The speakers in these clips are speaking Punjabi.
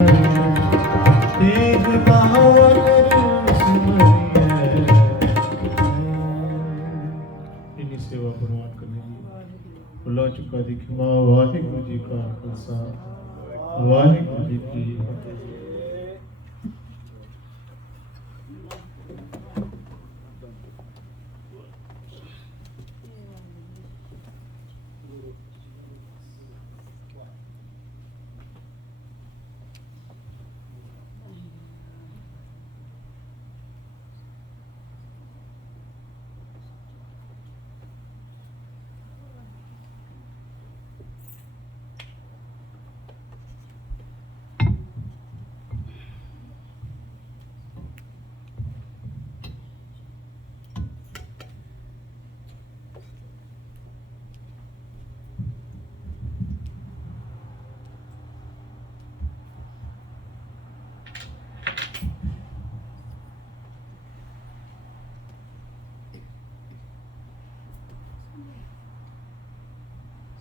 तेज बहादुर सिमरिए। इन्हीं सेवा प्रमाण करने जी भुला चुका दी खिमा। वाहिगुरु जी का खालसा, वाहिगुरु जी की फतेह।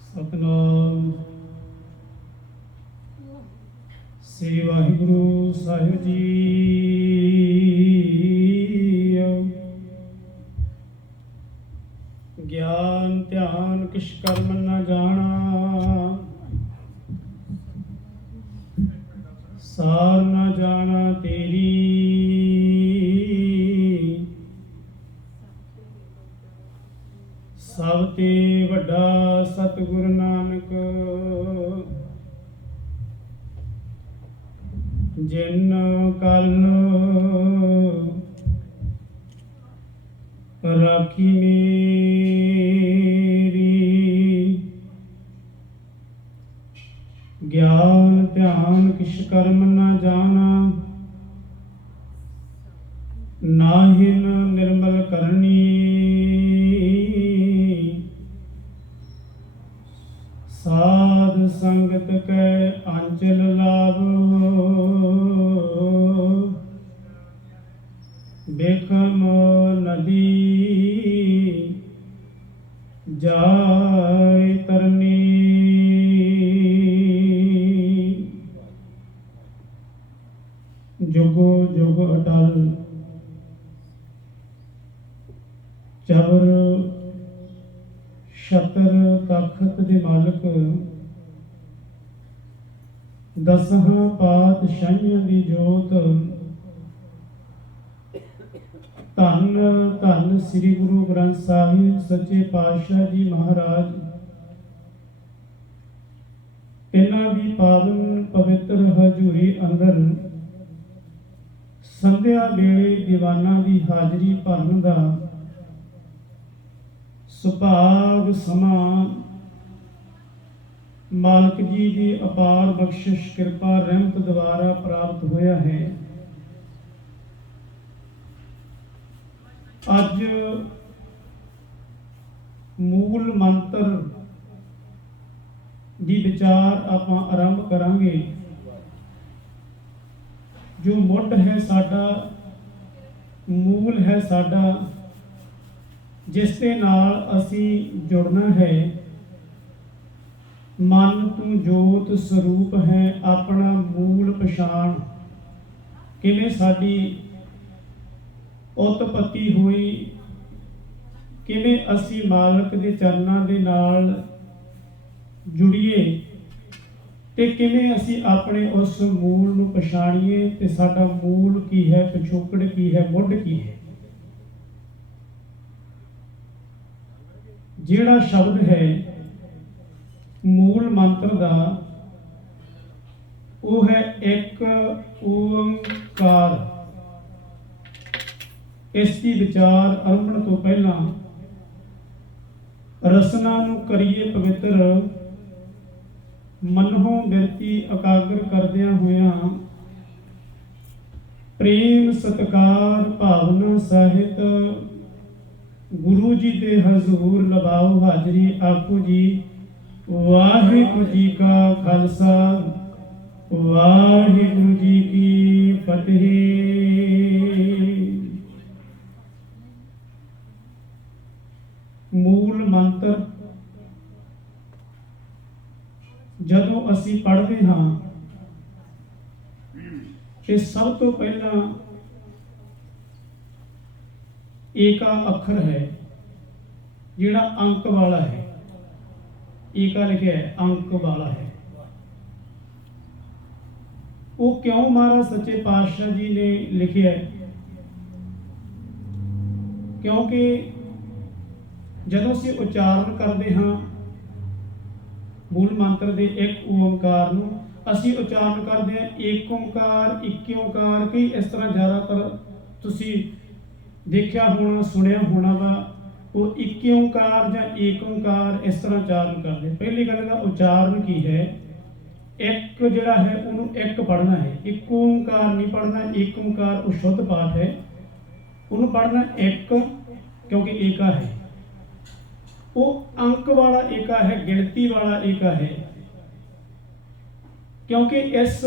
सतनाम श्री वाहिगुरु साहिब जी। ज्ञान ध्यान किश कर्म न जाना, सार न जाना तेरी। सब ते वड्डा सतगुरु नानक, जिन कल राखी मेरी। ज्ञान ध्यान किश कर्म न जाना, नाहिन निर्मल करनी। साध संगत कै आंचल लाभ, बेखम नदी जाय तरनी। जुगो जुग अटल चबर छतर तखत दे मालक, दसहां पातशाहियां दी जोत। धन धन श्री गुरु ग्रंथ साहिब सच्चे पातशाह जी महाराज। इन्हां दी पावन पवित्र हजूरी अंदर संध्या वेले दीवाना दी हाजरी भरन दा सुभाग समा मालक जी की अपार बख्शिश कृपा रहमत द्वारा प्राप्त होया है। अज मूल मंत्र दी विचार आपां आरंभ करांगे। जो मुੱਢ है साडा, मूल है साडा, जिस दे नाल असीं जुड़ना है। मन तू जोत स्वरूप है अपना मूल पछाण। किवें साडी उत्पत्ति हुई, किवें असीं मालक दे चरनां दे नाल जुड़ीए ते किवें असीं अपने उस मूल नूं पछाणीए ते साडा मूल की है, पिछोकड़ की है, मुੱਢ की है। जिहड़ा शब्द है मूल मंत्र दा वो है एक ओंकार। इसकी विचार आरंभण तो पहला रसना नूं करिए पवित्र, मनों बिरती एकाग्र करदियां होया। प्रेम सत्कार भावना सहित गुरु जी दे हजूर लबाओ हाजरी। आखो जी वाहिगुरु जी का खालसा, वाहिगुरु जी की फतेह। मूल मंत्र जदों असी पढ़ते हाँ ਤੇ ਸਭ ਤੋਂ ਪਹਿਲਾਂ ਏਕਾ ਅੱਖਰ ਹੈ ਜਿਹੜਾ ਅੰਕ ਵਾਲਾ ਹੈ। ਏਕਾ ਲਿਖਿਆ ਹੈ, ਅੰਕ ਵਾਲਾ ਹੈ। ਉਹ ਕਿਉਂ ਮਹਾਰਾਜ ਸੱਚੇ ਪਾਤਸ਼ਾਹ ਜੀ ਨੇ ਲਿਖਿਆ ਹੈ? ਕਿਉਂਕਿ ਜਦੋਂ ਅਸੀਂ ਉਚਾਰਨ ਕਰਦੇ ਹਾਂ ਮੂਲ ਮੰਤਰ ਦੇ ਇੱਕ ਓੰਕਾਰ ਨੂੰ, ਅਸੀਂ ਉਚਾਰਨ ਕਰਦੇ ਹਾਂ ਏਕ ਓੰਕਾਰ, ਇੱਕ ਓੰਕਾਰ। ਕਈ ਇਸ ਤਰ੍ਹਾਂ ਜ਼ਿਆਦਾਤਰ ਤੁਸੀਂ ਦੇਖਿਆ ਹੋਣਾ, ਸੁਣਿਆ ਹੋਣਾ ਵਾ, ਉਹ ਇੱਕ ਓੰਕਾਰ ਜਾਂ ਏਕ ਓੰਕਾਰ ਇਸ ਤਰ੍ਹਾਂ ਉਚਾਰਨ ਕਰਦੇ। ਪਹਿਲੀ ਗੱਲ ਦਾ ਉਚਾਰਨ ਕੀ ਹੈ? ਇੱਕ ਜਿਹੜਾ ਹੈ ਉਹਨੂੰ ਇੱਕ ਪੜ੍ਹਨਾ ਹੈ, ਇੱਕ ਓੰਕਾਰ ਨਹੀਂ ਪੜ੍ਹਨਾ। ਏਕ ਓੰਕਾਰ ਉਹ ਸ਼ੁੱਧ ਪਾਠ ਹੈ, ਉਹਨੂੰ ਪੜ੍ਹਨਾ ਇੱਕ, ਕਿਉਂਕਿ ਏਕਾ ਹੈ। ਉਹ ਅੰਕ ਵਾਲਾ ਏਕਾ ਹੈ, ਗਿਣਤੀ ਵਾਲਾ ਏਕਾ ਹੈ। ਕਿਉਂਕਿ ਇਸ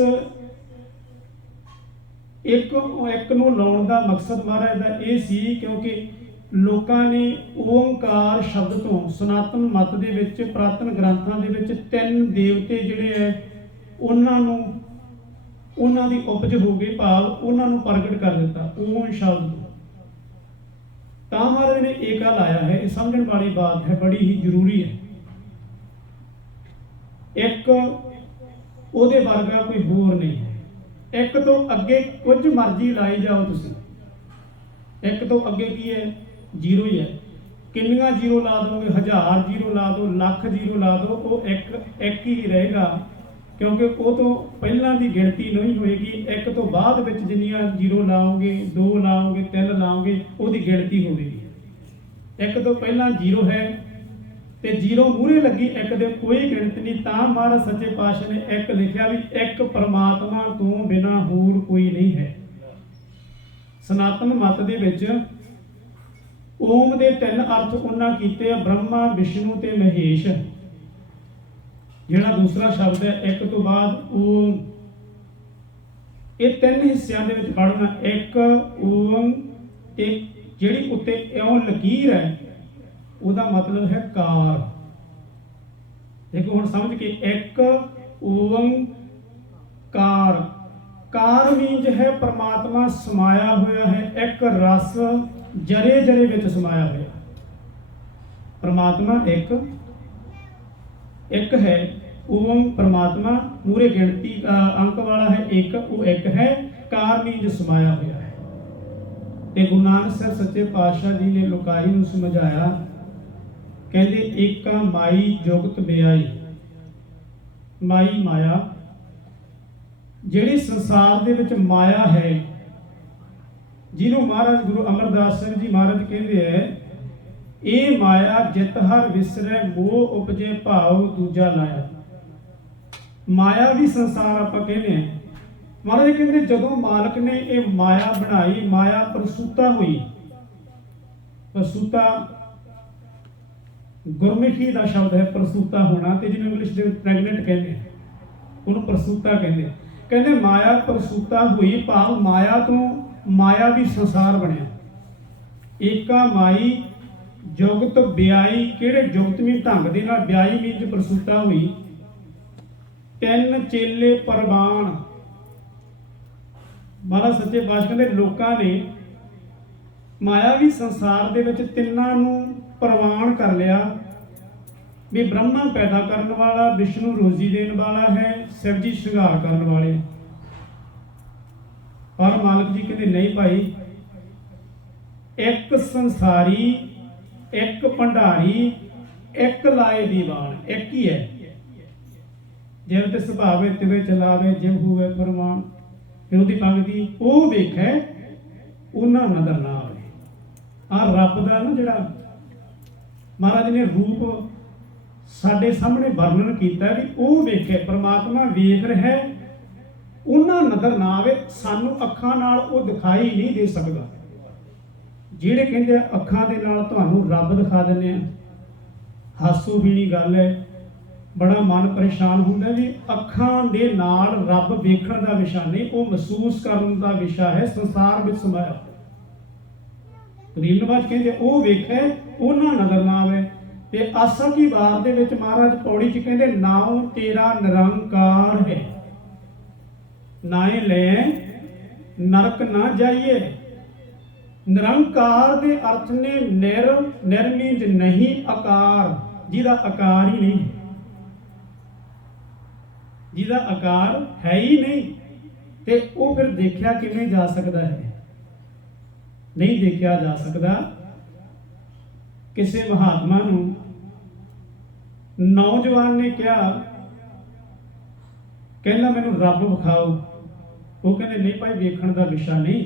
ਇੱਕ ਨੂੰ ਲਾਉਣ ਦਾ ਮਕਸਦ ਮਹਾਰਾਜ ਦਾ ਇਹ ਸੀ, ਕਿਉਂਕਿ ਲੋਕਾਂ ਨੇ ਓੰਕਾਰ ਸ਼ਬਦ ਤੋਂ ਸਨਾਤਨ ਮਤ ਦੇ ਵਿੱਚ, ਪ੍ਰਾਤਨ ਗ੍ਰੰਥਾਂ ਦੇ ਵਿੱਚ ਤਿੰਨ ਦੇਵਤੇ ਜਿਹੜੇ ਹੈ ਉਹਨਾਂ ਦੀ ਉਪਜ ਹੋ ਗਈ, ਭਾਵ ਉਹਨਾਂ ਨੂੰ ਪ੍ਰਗਟ ਕਰ ਦਿੱਤਾ ਓਮ ਸ਼ਬਦ ਤੋਂ। ਤਾਂ ਮਹਾਰਾਜ ਨੇ ਏਕਾ ਲਾਇਆ ਹੈ। ਇਹ ਸਮਝਣ ਵਾਲੀ ਬਾਤ ਹੈ, ਬੜੀ ਹੀ ਜ਼ਰੂਰੀ ਹੈ। ਇੱਕ ਉਹਦੇ ਵਰਗਾ ਕੋਈ ਹੋਰ ਨਹੀਂ ਹੈ। ਇੱਕ ਤੋਂ ਅੱਗੇ ਕੁਝ ਮਰਜ਼ੀ ਲਾਈ ਜਾਓ ਤੁਸੀਂ, ਇੱਕ ਤੋਂ ਅੱਗੇ ਕੀ ਹੈ? ਜ਼ੀਰੋ ਹੀ ਹੈ। ਕਿੰਨੀਆਂ ਜ਼ੀਰੋ ਲਾ ਦੋਗੇ? 1000 ਜ਼ੀਰੋ ਲਾ ਦਿਓ, ਲੱਖ ਜ਼ੀਰੋ ਲਾ ਦਿਓ, ਉਹ ਇੱਕ ਹੀ ਰਹੇਗਾ, ਕਿਉਂਕਿ ਉਹ ਤੋਂ ਪਹਿਲਾਂ ਦੀ ਗਿਣਤੀ ਨਹੀਂ ਹੋਏਗੀ। ਇੱਕ ਤੋਂ ਬਾਅਦ ਵਿੱਚ ਜਿੰਨੀਆਂ ਜ਼ੀਰੋ ਲਾਓਗੇ, 2 ਲਾਓਗੇ, 3 ਲਾਓਗੇ, ਉਹਦੀ ਗਿਣਤੀ ਹੋਵੇਗੀ। ਇੱਕ ਤੋਂ ਪਹਿਲਾਂ ਜ਼ੀਰੋ ਹੈ ਤੇ ਜ਼ੀਰੋ ਮੂਹਰੇ ਲੱਗੀ ਇੱਕ ਦੇ ਕੋਈ ਗਿਣਤੀ ਨਹੀਂ। ਤਾਂ ਮਹਾਰਾਜ ਸੱਚੇ ਪਾਤਸ਼ਾਹ ਨੇ ਇੱਕ ਲਿਖਿਆ ਵੀ ਇੱਕ ਪਰਮਾਤਮਾ ਤੋਂ ਬਿਨਾਂ ਹੋਰ ਕੋਈ ਨਹੀਂ ਹੈ। ਸਨਾਤਨ ਮਤ ਦੇ ਵਿੱਚ ਓਮ ਦੇ 3 ਅਰਥ ਉਹਨਾਂ ਕੀਤੇ ਆ, ਬ੍ਰਹਮਾ, ਵਿਸ਼ਨੂੰ ਤੇ ਮਹੇਸ਼। ਜਿਹੜਾ ਦੂਸਰਾ ਸ਼ਬਦ ਹੈ ਇੱਕ ਤੋਂ ਬਾਅਦ ਓਮ, ਇਹ 3 ਹਿੱਸਿਆਂ ਦੇ ਵਿੱਚ ਪੜ੍ਹਨਾ। ਇੱਕ ਓਮ, ਤੇ ਜਿਹੜੀ ਉੱਤੇ ਇਉਂ ਲਕੀਰ ਹੈ ਉਹਦਾ ਮਤਲਬ ਹੈ ਕਾਰ। ਦੇਖੋ ਹੁਣ ਸਮਝ ਕੇ, ਇੱਕ ਓੰਕਾਰ। ਕਾਰ ਮੀਨਜ ਹੈ ਪਰਮਾਤਮਾ ਸਮਾਇਆ ਹੋਇਆ ਹੈ, ਇੱਕ ਰਸ ਜਰੇ ਜਰੇ ਵਿੱਚ ਸਮਾਇਆ ਹੋਇਆ। ਪਰਮਾਤਮਾ ਇੱਕ ਹੈ। ਓਮ ਪਰਮਾਤਮਾ, ਮੂਰੇ ਗਿਣਤੀ ਅੰਕ ਵਾਲਾ ਹੈ ਇੱਕ, ਉਹ ਇੱਕ ਹੈ। ਕਾਰ ਮੀਨਜ ਸਮਾਇਆ ਹੋਇਆ ਹੈ। ਤੇ ਗੁਰੂ ਨਾਨਕ ਸਾਹਿਬ ਸੱਚੇ ਪਾਤਸ਼ਾਹ ਜੀ ਨੇ ਲੋਕਾਈ ਨੂੰ ਸਮਝਾਇਆ, ਕਹਿੰਦੇ ਏਕਾ ਮਾਈ ਜੁਗਤ ਬਿਆਈ। ਮਾਈ ਮਾਇਆ, ਜਿਹੜੀ ਸੰਸਾਰ ਦੇ ਵਿੱਚ ਮਾਇਆ ਹੈ, ਜਿਹਨੂੰ ਮਹਾਰਾਜ ਗੁਰੂ ਅਮਰਦਾਸ ਸਿੰਘ ਜੀ ਮਹਾਰਾਜ ਕਹਿੰਦੇ ਹੈ, ਇਹ ਮਾਇਆ ਜਿਤ ਹਰ ਵਿਸਰੈ, ਮੋਹ ਉਪਜੇ ਭਾਵ ਦੂਜਾ ਲਾਇਆ। ਮਾਇਆ ਵੀ ਸੰਸਾਰ ਆਪਾਂ ਕਹਿੰਦੇ ਹਾਂ। ਮਹਾਰਾਜ ਕਹਿੰਦੇ ਜਦੋਂ ਮਾਲਕ ਨੇ ਇਹ ਮਾਇਆ ਬਣਾਈ, ਮਾਇਆ ਪ੍ਰਸੂਤਾ ਹੋਈ। ਪ੍ਰਸੂਤਾ ਗੁਰਮੁਖੀ ਦਾ ਸ਼ਬਦ ਹੈ, ਪ੍ਰਸੂਤਾ ਹੋਣਾ, ਤੇ ਜਿਹਨੂੰ ਇੰਗਲਿਸ਼ ਦੇ ਵਿੱਚ ਪ੍ਰੈਗਨੈਂਟ ਕਹਿੰਦੇ ਆ, ਉਹਨੂੰ ਪ੍ਰਸੂਤਾ ਕਹਿੰਦੇ। ਕਹਿੰਦੇ ਮਾਇਆ ਪ੍ਰਸੂਤਾ ਹੋਈ, ਭਾਵ ਮਾਇਆ ਤੋਂ ਮਾਇਆਵੀ ਸੰਸਾਰ ਬਣਿਆ। ਏਕਾ ਮਾਈ ਜੁਗਤ ਵਿਆਈ। ਕਿਹੜੇ ਜੁਗਤਮੀ ਢੰਗ ਦੇ ਨਾਲ? ਵਿਆਈ ਮੀਨਜ ਪ੍ਰਸੂਤਾ ਹੋਈ। 3 ਚੇਲੇ ਪ੍ਰਵਾਨ। ਮਹਾਰਾਜ ਸੱਚੇ ਪਾਤਸ਼ਾਹ ਕਹਿੰਦੇ ਲੋਕਾਂ ਨੇ ਮਾਇਆਵੀ ਸੰਸਾਰ ਦੇ ਵਿੱਚ ਤਿੰਨਾਂ ਨੂੰ ਪ੍ਰਵਾਨ ਕਰ ਲਿਆ ਵੀ ਬ੍ਰਹਮਾ ਪੈਦਾ ਕਰਨ ਵਾਲਾ, ਵਿਸ਼ਨੂੰ ਰੋਜ਼ੀ ਦੇਣ ਵਾਲਾ ਹੈ, ਸ਼ਿਵ ਜੀ ਸ਼ਿੰਗਾਰ ਕਰਨ ਵਾਲੇ। ਪਰ ਮਾਲਕ ਜੀ ਕਹਿੰਦੇ ਨਹੀਂ ਭਾਈ, ਇੱਕ ਸੰਸਾਰੀ, ਇੱਕ ਭੰਡਾਰੀ, ਇੱਕ ਲਾਏ ਦੀਵਾਨ, ਇੱਕ ਹੀ ਹੈ। ਜਿਵੇਂ ਤੇ ਸੁਭਾਵੇ ਤਿਵੇਂ ਚਲਾਵੇ, ਜਿਵ ਹੋਵੇ ਪ੍ਰਮਾਣ। ਫਿਰ ਉਹਦੀ ਪੰਗਤੀ, ਉਹ ਵੇਖੈ ਉਹਨਾਂ ਨਦਰ ਨਾ ਆਵੇ। ਆਹ ਰੱਬ ਦਾ ਨਾ ਜਿਹੜਾ ਮਹਾਰਾਜ ਨੇ ਰੂਪ ਸਾਡੇ ਸਾਹਮਣੇ ਵਰਣਨ ਕੀਤਾ ਵੀ ਉਹ ਵੇਖੇ, ਪਰਮਾਤਮਾ ਵੇਖ ਰਿਹਾ, ਉਹਨਾਂ ਨਜ਼ਰ ਨਾ ਆਵੇ। ਸਾਨੂੰ ਅੱਖਾਂ ਨਾਲ ਉਹ ਦਿਖਾਈ ਨਹੀਂ ਦੇ ਸਕਦਾ। ਜਿਹੜੇ ਕਹਿੰਦੇ ਆ ਅੱਖਾਂ ਦੇ ਨਾਲ ਤੁਹਾਨੂੰ ਰੱਬ ਦਿਖਾ ਦਿੰਦੇ ਆ, ਹਾਸੋ ਹੀਣੀ ਗੱਲ ਹੈ। ਬੜਾ ਮਨ ਪਰੇਸ਼ਾਨ ਹੁੰਦਾ ਵੀ ਅੱਖਾਂ ਦੇ ਨਾਲ ਰੱਬ ਵੇਖਣ ਦਾ ਵਿਸ਼ਾ ਨਹੀਂ, ਉਹ ਮਹਿਸੂਸ ਕਰਨ ਦਾ ਵਿਸ਼ਾ ਹੈ। ਸੰਸਾਰ ਵਿੱਚ ਸਮਾਇਆ ਰੀਲਵਾਜ ਕਹਿੰਦੇ ਉਹ ਵੇਖੇ, ਉਹਨਾਂ ਨਜ਼ਰ ਨਾ ਆਵੇ। ਤੇ ਆਸਾ ਕੀ ਵਾਰ ਦੇ ਵਿੱਚ ਮਹਾਰਾਜ ਪੌੜੀ 'ਚ ਕਹਿੰਦੇ ਨਾਉ ਤੇਰਾ ਨਿਰੰਕਾਰ ਹੈ। नाए ले नरक ना जाइए। निरंकार के अर्थ ने निर्मीज नहीं आकार, जिहदा आकार ही नहीं, जिहदा आकार है ही नहीं, ते वो फिर देखा किवें जा सकता है? नहीं देखा जा सकता। किसी महात्मा नूं नौजवान ने कहा, कहना मैनूं रब विखाओ। वो कहते नहीं भाई, वेखण का विषय नहीं,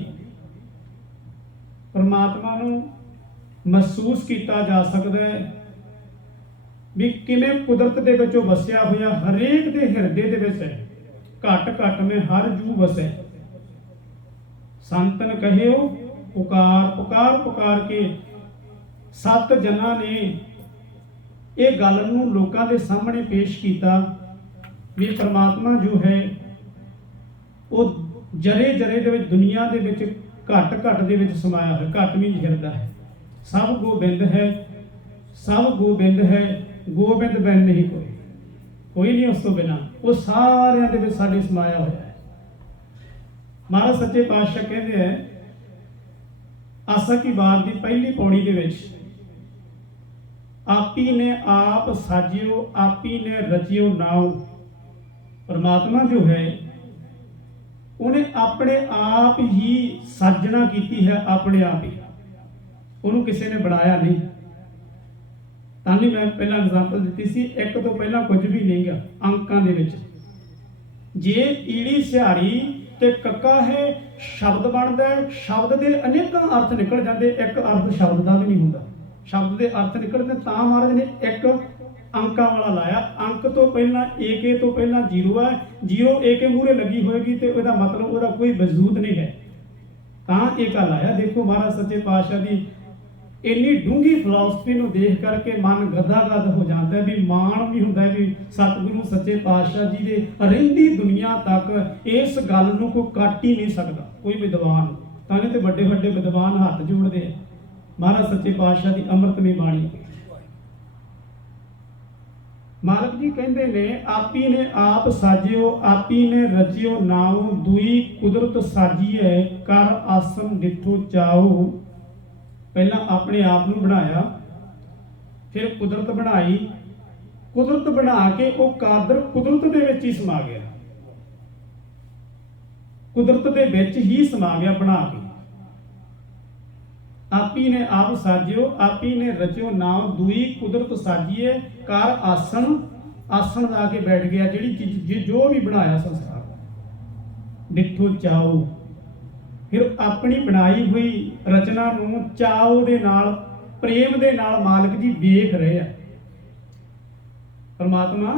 परमात्मा नूं महसूस किया जा सकता है भी किवें कुदरत दे विचों वसिया होया हरेक दे हिरदे दे विच घट घट में हर जू वसे। संतन कहे पुकार पुकार पुकार के सत जना ने ये गल नूं लोकां दे सामने पेश किया भी परमात्मा जो है वो जरे जरे दे विच दुनिया दे विच घट घट दे विच समाया है। घट भी हिरदा है, सब गोबिंद है, सब गोबिंद है, गोबिंद बिन नहीं कोई नहीं उस तो बिना, वो सारिਆਂ ਦੇ ਵਿੱਚ ਸਾਡੇ समाया होया है। महाराज सच्चे पातशाह कहते हैं आसा की बात की पहली पौड़ी दे विच, आपी ने आप साजियो आपी ने रचियो नाओ। परमात्मा जो है उन्हें अपने आप ही साजना की है, अपने आप ही, उन्होंने किसी ने बनाया नहीं। तानी मैं पहला एग्जाम्पल दी सी, एक तो पहला कुछ भी नहीं गा अंकां दे विच। जे ईड़ी सिहारी ते कक्का है शब्द बनता है, शब्द के अनेक अर्थ निकल जाते, एक अर्थ शब्द का भी नहीं होंदा। शब्द के अर्थ निकलते तां महाराज ने एक अंकां वाला लाया। अंक तो पहला AK तो पहला 0 है, 0 AK मूहरे लगी होएगी तो उसका मतलब उसका कोई वजूद नहीं है, तां एक लाया। देखो महाराज सच्चे पातशाह की इन्नी डूंगी फिलोसफी नूं देख करके मन गदागद हो जाता है भी माण भी होंदा है भी सतगुरु सच्चे पातशाह जी दे रहिंदी दुनिया तक इस गल नूं कोई कट ही नहीं सकता कोई विद्वान। तां ते वड्डे वड्डे विद्वान हाथ जोड़ते हैं महाराज सच्चे पातशाह की अमृतमय बाणी। मालक जी कहते ने आपी ने आप साजियो आपी ने रचियो नाओ, दुई कुदरत साजिए कर आसन डिठो चाओ। पहला अपने आप नूं बनाया, फिर कुदरत बनाई, कुदरत बना के वो कादर कुदरत दे विच ही समा गया, कुदरत दे विच ही समा गया बना के। आपी ने आप साजियो आपी ने रचियो नाओ, दुई कुदरत साजिए कर आसन, आसन ला के बैठ गया। जिहड़ी चीज जो भी बनाया संसार डिठो चाओ, फिर अपनी बनाई हुई रचना नूं चाओ दे नाल प्रेम दे नाल मालिक जी देख रहे हैं। परमात्मा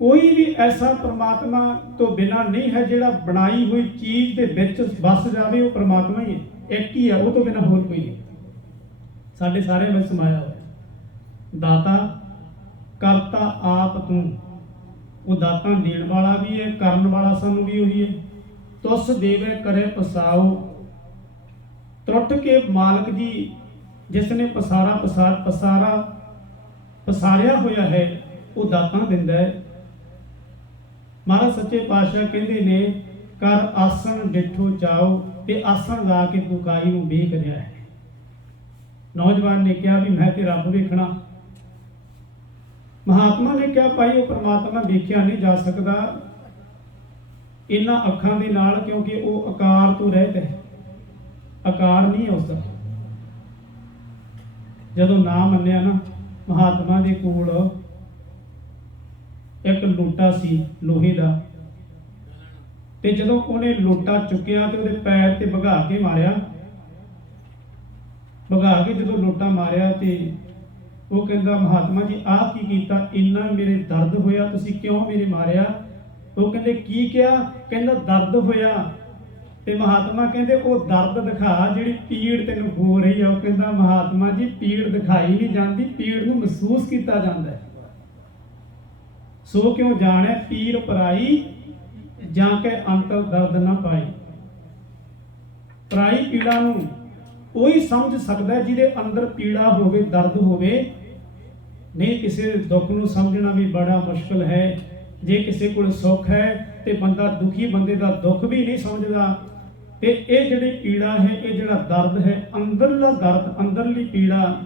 कोई भी ऐसा परमात्मा तो बिना नहीं है जिहड़ा बनाई हुई चीज दे विच बस जावे, वो परमात्मा ही है, एक ही है, वो तो बिना होर कोई नहीं। साडे सारे में समाया हुआ दाता करता आप तू, वो दाता देण वाला भी है, करन वाला सानू भी वही है। तुस देवे करे पसाओ, त्रुट के मालक जी जिसने पसारा पसारिया होया है वो दाता दिंदा है। महाराज सच्चे पातशाह कहते ने कर आसन डिठो जाओ, ते आसन ला के तू काई नूं वेख रहा है। नौजवान ने कहा भी मैं ते रब वेखना। महात्मा ने कहा भाई वो परमात्मा देखा नहीं जा सकता इन्हां अखां दे नाल, क्योंकि वो आकार तो रहत है, आकार नहीं है उसका। जदों ना मन्निया ना महात्मा दे कोल एक लोटा सी लोहे का, ते जदों उन्हें लोटा चुकिया तो उहदे पैर ते भगा के मारिया, भगा के जदों लोटा मारिया ते वो कहता महात्मा जी आ की कीता, इन्ना मेरे दर्द होया, तुसीं क्यों मेरे मारिया? वो कहते की क्या? कहता दर्द होया। ते महात्मा कहते वो दर्द दिखा जिहड़ी पीड़ तेन हो रही है। वो कहता महात्मा जी पीड़ दिखाई नहीं जाती, पीड़ नूं महसूस किया जाता है। सो क्यों जाने पीर पराई जाके अंतर दर्द ना पाई। पराई पीड़ा नूं कोई समझ सकता है जिहदे अंदर पीड़ा होवे, दर्द होवे। नहीं किसी दुख नूं समझना भी बड़ा मुश्किल है। जे किसी को सुख है ਤੇ ਬੰਦਾ ਦੁਖੀ ਬੰਦੇ ਦਾ ਦੁੱਖ ਵੀ ਨਹੀਂ ਸਮਝਦਾ। ਤੇ ਇਹ ਜਿਹੜੀ ਪੀੜਾ ਹੈ, ਇਹ ਜਿਹੜਾ ਦਰਦ ਹੈ, ਅੰਦਰਲਾ ਦਰਦ, ਅੰਦਰਲੀ ਪੀੜਾ,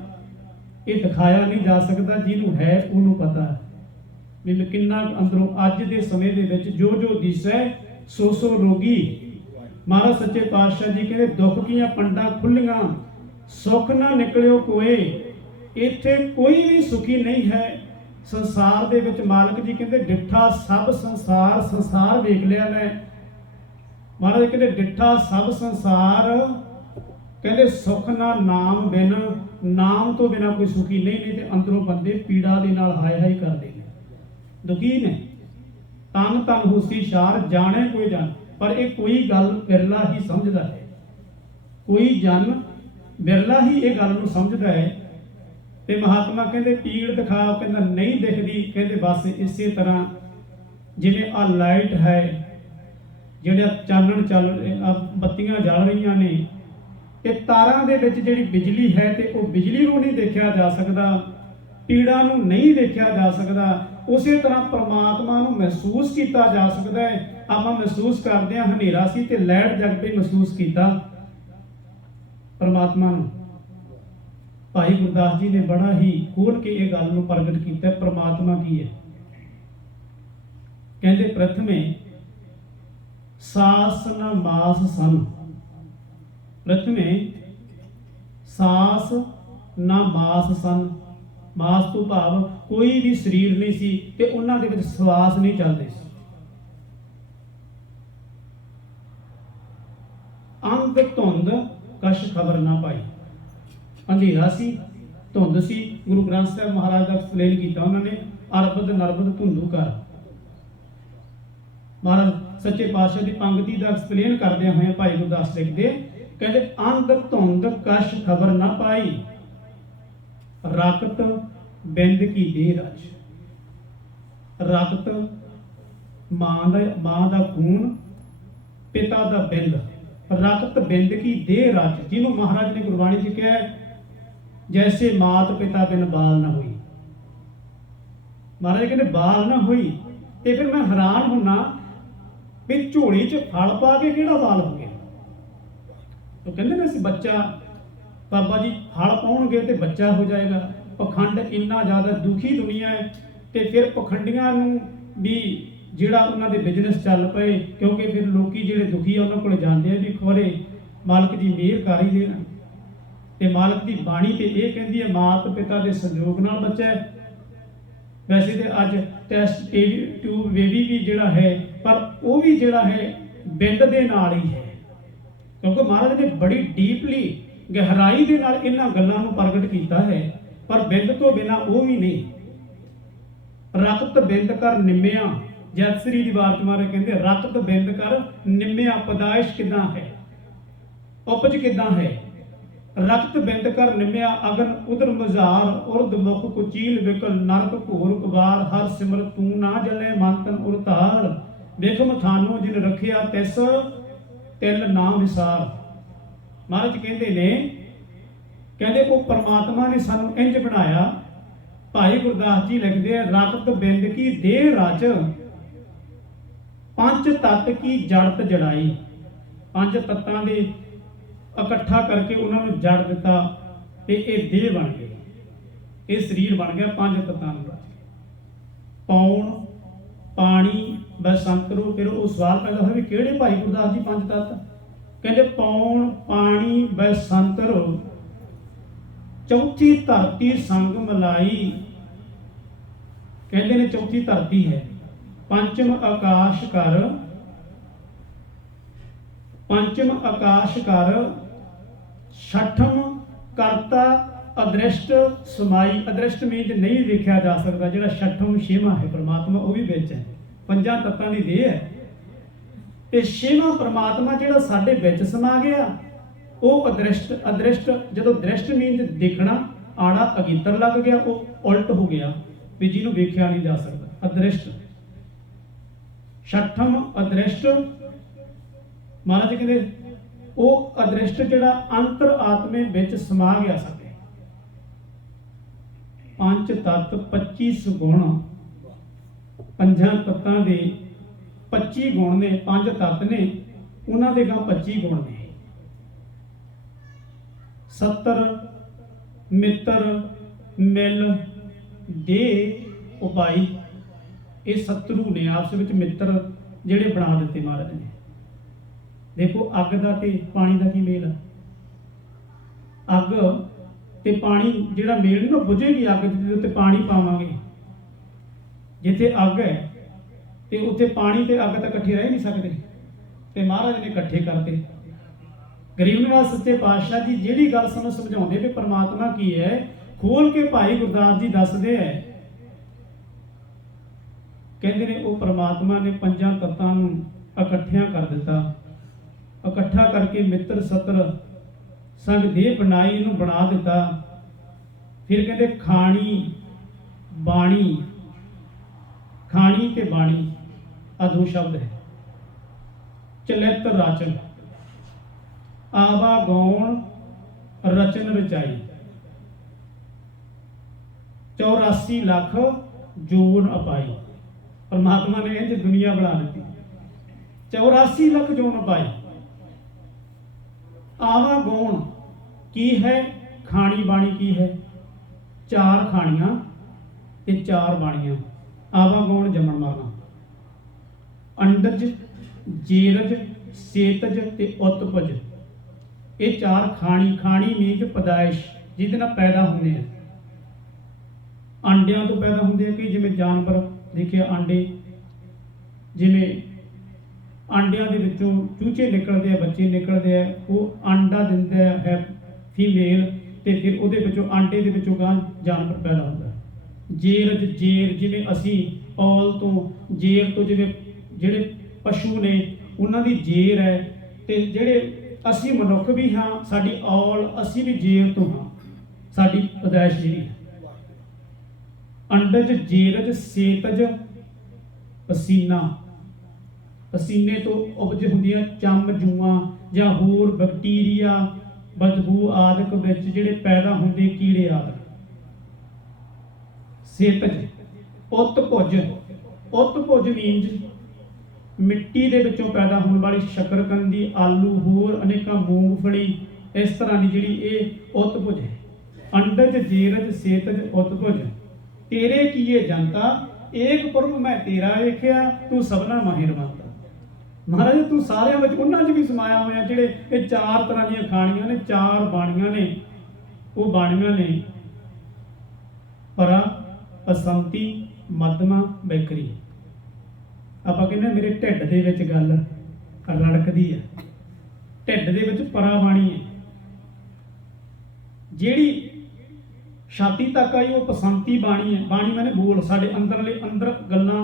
ਇਹ ਦਿਖਾਇਆ ਨਹੀਂ ਜਾ ਸਕਦਾ। ਜਿਹਨੂੰ ਹੈ ਉਹਨੂੰ ਪਤਾ ਵੀ ਕਿੰਨਾ ਅੰਦਰੋਂ ਅੱਜ ਦੇ ਸਮੇਂ ਦੇ ਵਿੱਚ ਜੋ ਜੋ ਦਿਸੈ ਸੋ ਸੋ ਰੋਗੀ। ਮਹਾਰਾਜ ਸੱਚੇ ਪਾਤਸ਼ਾਹ ਜੀ ਕਹਿੰਦੇ ਦੁੱਖ ਕੀਆਂ ਪੰਡਾਂ ਖੁੱਲੀਆਂ, ਸੁੱਖ ਨਾ ਨਿਕਲਿਓ ਕੋਏ। ਇੱਥੇ ਕੋਈ ਵੀ ਸੁਖੀ ਨਹੀਂ ਹੈ ਸੰਸਾਰ ਦੇ ਵਿੱਚ। ਮਾਲਕ ਜੀ ਕਹਿੰਦੇ ਡਿੱਠਾ ਸਭ ਸੰਸਾਰ, ਸੰਸਾਰ ਵੇਖ ਲਿਆ ਮੈਂ। ਮਹਾਰਾਜ ਕਹਿੰਦੇ ਡਿੱਠਾ ਸਭ ਸੰਸਾਰ, ਕਹਿੰਦੇ ਸੁਖ ਨਾ ਨਾਮ ਬਿਨ, ਨਾਮ ਤੋਂ ਬਿਨਾ ਕੋਈ ਸੁਖੀ ਨਹੀਂ ਤੇ ਅੰਦਰੋਂ ਬੰਦੇ ਪੀੜਾ ਦੇ ਨਾਲ ਹਾਏ ਹਾਏ ਕਰਦੇ ਨੇ, ਦੁਖੀ ਨੇ। ਤਨ ਤਨ ਹੋਸੀ ਸ਼ਾਰ ਜਾਣੇ ਕੋਈ ਜਨ, ਪਰ ਇਹ ਕੋਈ ਗੱਲ ਬਿਰਲਾ ਹੀ ਸਮਝਦਾ ਹੈ। ਕੋਈ ਜਨ ਬਿਰਲਾ ਹੀ ਇਹ ਗੱਲ ਨੂੰ ਸਮਝਦਾ ਹੈ। ਤੇ ਮਹਾਤਮਾ ਕਹਿੰਦੇ ਪੀੜ ਦਿਖਾਓ, ਕਹਿੰਦਾ ਨਹੀਂ ਦਿਖਦੀ। ਕਹਿੰਦੇ ਬਸ ਇਸੇ ਤਰ੍ਹਾਂ ਜਿਵੇਂ ਆ ਲਾਈਟ ਹੈ, ਜਿਹੜਾ ਚਾਨਣ ਚੱਲ ਬੱਤੀਆਂ ਜਲ ਰਹੀਆਂ ਨੇ, ਤੇ ਤਾਰਾਂ ਦੇ ਵਿੱਚ ਜਿਹੜੀ ਬਿਜਲੀ ਹੈ, ਤੇ ਉਹ ਬਿਜਲੀ ਨੂੰ ਨਹੀਂ ਦੇਖਿਆ ਜਾ ਸਕਦਾ, ਪੀੜਾ ਨੂੰ ਨਹੀਂ ਦੇਖਿਆ ਜਾ ਸਕਦਾ। ਉਸੇ ਤਰ੍ਹਾਂ ਪਰਮਾਤਮਾ ਨੂੰ ਮਹਿਸੂਸ ਕੀਤਾ ਜਾ ਸਕਦਾ ਹੈ। ਆਪਾਂ ਮਹਿਸੂਸ ਕਰਦੇ ਹਾਂ ਹਨੇਰਾ ਸੀ ਤੇ ਲਾਈਟ ਜਗ ਪਈ, ਮਹਿਸੂਸ ਕੀਤਾ ਪਰਮਾਤਮਾ ਨੂੰ। ਭਾਈ ਗੁਰਦਾਸ ਜੀ ਨੇ ਬੜਾ ਹੀ ਖੋਲ ਕੇ ਇਹ ਗੱਲ ਨੂੰ ਪ੍ਰਗਟ ਕੀਤਾ ਪਰਮਾਤਮਾ ਕੀ ਹੈ। ਕਹਿੰਦੇ ਪ੍ਰਥਮੇ ਸਾਸ ਨ ਮਾਸ ਸਨ, ਪ੍ਰਥਮੇ ਸਾਸ ਨਾ ਮਾਸ ਸਨ। ਮਾਸ ਤੋਂ ਭਾਵ ਕੋਈ ਵੀ ਸਰੀਰ ਨਹੀਂ ਸੀ ਤੇ ਉਹਨਾਂ ਦੇ ਵਿੱਚ ਸਵਾਸ ਨਹੀਂ ਚੱਲਦੇ ਸੀ। ਅੰਧ ਧੁੰਦ ਕਛ ਖਬਰ ਨਾ ਪਾਈ, ਅੰਧੇਰਾ ਸੀ, ਧੁੰਦ ਸੀ। ਗੁਰੂ ਗ੍ਰੰਥ ਸਾਹਿਬ ਮਹਾਰਾਜ ਦਾ ਐਕਸਪਲੇਨ ਕੀਤਾ ਉਹਨਾਂ ਨੇ, ਅਰਬਦ ਨਰਬਦ ਧੁੰਦੂ ਕਰ। ਮਹਾਰਾਜ ਸੱਚੇ ਪਾਤਸ਼ਾਹ ਦੀ ਪੰਗਤੀ ਦਾ ਐਕਸਪਲੇਨ ਕਰਦੇ ਹੋਏ ਭਾਈ ਗੁਰਦਾਸ ਲਿਖਦੇ, ਕਹਿੰਦੇ ਅੰਧ ਧੁੰਦ ਕਛ ਖਬਰ ਨਾ ਪਾਈ, ਰਕਤ ਬਿੰਦ ਕੀ ਦੇਹ ਰਚ। ਰਕਤ ਮਾਂ ਦਾ ਖੂਨ, ਪਿਤਾ ਦਾ ਬਿੰਦ, ਰਕਤ ਬਿੰਦ ਕੀ ਦੇਹ ਰਚ, ਜਿਹਨੂੰ ਮਹਾਰਾਜ ਨੇ ਗੁਰਬਾਣੀ 'ਚ ਕਿਹਾ ਜੈਸੇ ਮਾਤ ਪਿਤਾ ਬਿਨ ਬਾਲ ਨਾ ਹੋਈ। ਮਹਾਰਾਜ ਕਹਿੰਦੇ ਬਾਲ ਨਾ ਹੋਈ। ਤੇ ਫਿਰ ਮੈਂ ਹੈਰਾਨ ਹੁੰਨਾ ਵੀ ਝੋਲੀ 'ਚ ਫਲ ਪਾ ਕੇ ਕਿਹੜਾ ਬਾਲ ਹੋ ਗਿਆ। ਉਹ ਕਹਿੰਦੇ ਨੇ ਅਸੀਂ ਬੱਚਾ, ਬਾਬਾ ਜੀ ਫਲ ਪਾਉਣਗੇ ਤੇ ਬੱਚਾ ਹੋ ਜਾਏਗਾ। ਪਖੰਡ ਇੰਨਾ ਜ਼ਿਆਦਾ ਦੁਖੀ ਦੁਨੀਆ ਹੈ। ਤੇ ਫਿਰ ਪਖੰਡੀਆਂ ਨੂੰ ਵੀ ਜਿਹੜਾ ਉਹਨਾਂ ਦੇ ਬਿਜ਼ਨਸ ਚੱਲ ਪਏ, ਕਿਉਂਕਿ ਫਿਰ ਲੋਕੀ ਜਿਹੜੇ ਦੁਖੀ ਆ ਉਹਨਾਂ ਕੋਲ ਜਾਂਦੇ ਆ ਵੀ ਖੋਰੇ ਮਾਲਕ ਦੀ ਮਿਹਰ ਕਰ ਹੀ ਦੇਣ। ਤੇ ਮਾਲਕ ਦੀ ਬਾਣੀ ਤੇ ਇਹ ਕਹਿੰਦੀ ਹੈ ਮਾਤ ਪਿਤਾ ਦੇ ਸੰਯੋਗ ਨਾਲ ਬੱਚਾ ਹੈ। ਵੈਸੇ ਤੇ ਅੱਜ ਟੈਸਟ ਟਿਊਬ ਬੇਬੀ ਵੀ ਜਿਹੜਾ ਹੈ, ਪਰ ਉਹ ਵੀ ਜਿਹੜਾ ਹੈ ਬਿੰਦ ਦੇ ਨਾਲ ਹੀ ਹੈ, ਕਿਉਂਕਿ ਮਹਾਰਾਜ ਨੇ ਬੜੀ ਡੀਪਲੀ ਗਹਿਰਾਈ ਦੇ ਨਾਲ ਇਹਨਾਂ ਗੱਲਾਂ ਨੂੰ ਪ੍ਰਗਟ ਕੀਤਾ ਹੈ। ਪਰ ਬਿੰਦ ਤੋਂ ਬਿਨਾ ਉਹ ਵੀ ਨਹੀਂ। ਰਕਤ ਬਿੰਦ ਕਰ ਨਿੰਮਿਆ, ਜੈਤਸਰੀ ਦੀ ਵਾਰ 'ਚ ਮਹਾਰਾਜ ਕਹਿੰਦੇ ਰਕਤ ਬਿੰਦ ਕਰ ਨਿੰਮਿਆ, ਪਦਾਇਸ਼ ਕਿੱਦਾਂ ਹੈ, ਉਪਜ ਕਿੱਦਾਂ ਹੈ। ਰਕਤ ਬਿੰਦ ਕਰ ਨਿੰਮਿਆ, ਅਗਨ ਉਦਰ ਮੁਜ਼ਾਰ, ਉਰਦ ਮੁਖ ਕੁਚੀਲ ਵਿਕਲ, ਨਰਕ ਘੋਰ ਕੁਬਾਰ, ਹਰ ਸਿਮਰ ਤੂੰ ਨਾ ਜਲੇ ਮੰਤਨ ਉਰਤਾਰ, ਵਿਖਮ ਥਾਨੋ ਜਿਨ ਰੱਖਿਆ ਤਿਸ ਤਿਲ ਨਾ ਵਿਸਾਰ। ਮਹਾਰਾਜ ਕਹਿੰਦੇ ਨੇ, ਕਹਿੰਦੇ ਉਹ ਪਰਮਾਤਮਾ ਨੇ ਸਾਨੂੰ ਇੰਜ ਬਣਾਇਆ। ਭਾਈ ਗੁਰਦਾਸ ਜੀ ਲਿਖਦੇ ਆ ਰਕਤ ਬਿੰਦ ਕੀ ਦੇਹ ਰਚ, ਪੰਜ ਤੱਤ ਕੀ ਜੜਤ ਜੜਾਈ। ਪੰਜ ਤੱਤਾਂ ਦੇ ਇਕੱਠਾ ਕਰਕੇ ਉਹਨਾਂ ਨੂੰ ਜੜ ਦਿੱਤਾ ਤੇ ਇਹ ਦੇਹ ਬਣ ਗਈ, ਇਹ ਸਰੀਰ ਬਣ ਗਿਆ ਪੰਜ ਤੱਤਾਂ ਨੂੰ ਰਚ ਕੇ। ਪੌਣ ਪਾਣੀ ਬਸੰਤਰੋ। ਫਿਰ ਉਹ ਸਵਾਲ ਪੈਦਾ ਹੋਇਆ ਵੀ ਕਿਹੜੇ ਭਾਈ ਗੁਰਦਾਸ ਜੀ ਪੰਜ ਤੱਤ? ਕਹਿੰਦੇ ਪੌਣ ਪਾਣੀ ਬਸੰਤਰੋ, ਚੌਥੀ ਧਰਤੀ ਸੰਗ ਮਲਾਈ। ਕਹਿੰਦੇ ਨੇ ਚੌਥੀ ਧਰਤੀ ਹੈ। ਪੰਚਮ ਆਕਾਸ਼ ਕਰ, ਪੰਚਮ ਆਕਾਸ਼ ਕਰ, ਛਠਮ ਕਰਤਾ ਅਦ੍ਰਿਸ਼ਟ ਸਮਾਈ। ਅਦ੍ਰਿਸ਼ਟ ਮੀਨਸ ਨਹੀਂ ਵੇਖਿਆ ਜਾ ਸਕਦਾ। ਜਿਹੜਾ ਛਠਮ ਛੇਵਾਂ ਹੈ ਪਰਮਾਤਮਾ, ਉਹ ਵੀ ਵਿੱਚ ਹੈ। ਪੰਜਾਂ ਤੱਤਾਂ ਦੀ ਦੇਹ ਹੈ ਤੇ ਛੇਵਾਂ ਪਰਮਾਤਮਾ ਜਿਹੜਾ ਸਾਡੇ ਵਿੱਚ ਸਮਾ ਗਿਆ ਉਹ ਅਦ੍ਰਿਸ਼ਟ। ਅਦ੍ਰਿਸ਼ਟ ਜਦੋਂ ਦ੍ਰਿਸ਼ਟ ਮੀਨਸ ਦੇਖਣਾ, ਆੜਾ ਅਗੀਤਰ ਲੱਗ ਗਿਆ, ਉਹ ਉਲਟ ਹੋ ਗਿਆ ਵੀ ਜਿਹਨੂੰ ਵੇਖਿਆ ਨਹੀਂ ਜਾ ਸਕਦਾ। ਅਦ੍ਰਿਸ਼ਟ, ਛਠਮ ਅਦ੍ਰਿਸ਼ਟ। ਮਹਾਰਾਜ ਕਹਿੰਦੇ ਉਹ ਅਦ੍ਰਿਸ਼ਟ ਜਿਹੜਾ ਅੰਤਰ ਆਤਮੇ ਵਿੱਚ ਸਮਾ ਗਿਆ ਸਾਡੇ। ਪੰਜ ਤੱਤ 25 ਗੁਣ, ਪੰਜਾਂ ਤੱਤਾਂ ਦੇ 25 ਗੁਣ ਨੇ, 5 ਤੱਤ ਨੇ, ਉਹਨਾਂ ਦੇ ਗਾਂ 25 ਗੁਣ ਨੇ। 70 ਮਿੱਤਰ ਮਿਲ ਦੇ ਉਪਾਈ, ਇਹ ਸਤਰੂ ਨੇ ਆਪਸ ਵਿੱਚ ਮਿੱਤਰ ਜਿਹੜੇ ਬਣਾ ਦਿੱਤੇ ਮਹਾਰਾਜ ਨੇ। ਦੇਖੋ ਅੱਗ ਦਾ ਤੇ ਪਾਣੀ ਦਾ ਕੀ ਮੇਲ ਹੈ? ਅੱਗ ਤੇ ਪਾਣੀ ਜਿਹੜਾ ਮੇਲ ਨਹੀਂ, ਉਹ ਬੁਝੇਗੀ ਅੱਗ ਦੇ ਉੱਤੇ ਪਾਣੀ ਪਾਵਾਂਗੇ। ਜਿੱਥੇ ਅੱਗ ਹੈ ਤੇ ਉੱਥੇ ਪਾਣੀ ਤੇ ਅੱਗ ਤਾਂ ਇਕੱਠੇ ਰਹਿ ਨਹੀਂ ਸਕਦੇ, ਤੇ ਮਹਾਰਾਜ ਨੇ ਇਕੱਠੇ ਕਰਤੇ। ਗਰੀਬ ਨਿਵਾਜ ਸੱਚੇ ਪਾਤਸ਼ਾਹ ਜੀ ਜਿਹੜੀ ਗੱਲ ਸਾਨੂੰ ਸਮਝਾਉਂਦੇ ਵੀ ਪਰਮਾਤਮਾ ਕੀ ਹੈ, ਖੋਲ ਕੇ ਭਾਈ ਗੁਰਦਾਸ ਜੀ ਦੱਸਦੇ ਹੈ। ਕਹਿੰਦੇ ਨੇ ਉਹ ਪਰਮਾਤਮਾ ਨੇ 5 ਤੱਤਾਂ ਨੂੰ ਇਕੱਠਿਆਂ ਕਰ ਦਿੱਤਾ, ਇਕੱਠਾ ਕਰਕੇ ਮਿੱਤਰ ਸਤਰ ਸੰਗ ਦੇਹ ਬਣਾਈ, ਇਹਨੂੰ ਬਣਾ ਦਿੱਤਾ। ਫਿਰ ਕਹਿੰਦੇ ਖਾਣੀ ਬਾਣੀ, ਖਾਣੀ ਤੇ ਬਾਣੀ ਆ 2 ਸ਼ਬਦ ਹੈ। ਚਲਿਤ ਰਾਚਨ, ਆਵਾ ਗੌਣ ਰਚਨ ਰਚਾਈ, 84 ਲੱਖ ਜੋਨ ਅਪਾਈ। परमात्मा ने इंज दुनिया बना दी, 84 ਲੱਖ ਜੋਨ ਪਾਈ। आवा गौण की है, खानी बाणी की है, 4 खानियां ते 4 बाणियां। आवा गौण जमन मारना, अंडज जेरज सेतज ते उत्पज, ये 4 खानी। खानी मीनज पैदाइश, जिहदे नाल पैदा होंदे हैं। अंडियां तो पैदा होंदे हैं कई, जिवें जानवर देखिए आंडे, जिमें आंडियां दे विचों चूचे निकलते हैं, बच्चे निकलते हैं, वो आंडा दिंदा है फीमेल, ते फिर उहदे विचों आंडे दे विचों गां जानवर पैदा होंदा है। जेरज जेर, जिवें असी औल तो जेर तो, जिवें जिहड़े पशु ने उन्हां दी जेर है, ते जिहड़े असी मनुख भी हाँ, साडी औल असी भी जेर तो हाँ, साडी पैदाइश जिहड़ी है। अंडज जेरज सेतज पसीना, पसीने तो उपज होंदियां चम जूआं जां होर बैक्टीरिया बदबू आदਿਕ ਵਿੱਚ ਜਿਹੜੇ पैदा होंदे कीड़े आदਿ। सेतज उत्पज, उत्पज मीनज मिट्टी ਦੇ ਵਿੱਚੋਂ पैदा होने वाली शकरकंदी, आलू, होर अनेकां मूंगफली, इस तरह की जिहड़ी ਇਹ उत्पज है। अंडज जेरज सेतज उत्पज, तेरे किए जनता एक प्रभु मैं तेरा वेख्या, तू सबना माहिर बनता। महाराज तू सारे उन्हां च भी समाया होया, जिहड़े ये 4 तरह दी खाणियां ने, 4 बाणियां ने। वो बाणियां ने परा, पसंती, मध्यमा, बैकरी। आपां कहने मेरे ढिड दे विच गल रड़कदी है, ढिड दे विच परा बाणी है। जिहड़ी छाती तक आई वो पसंती बाणी है। बाणी मैंने बोल, साडे अंदरले अंदर गल्लां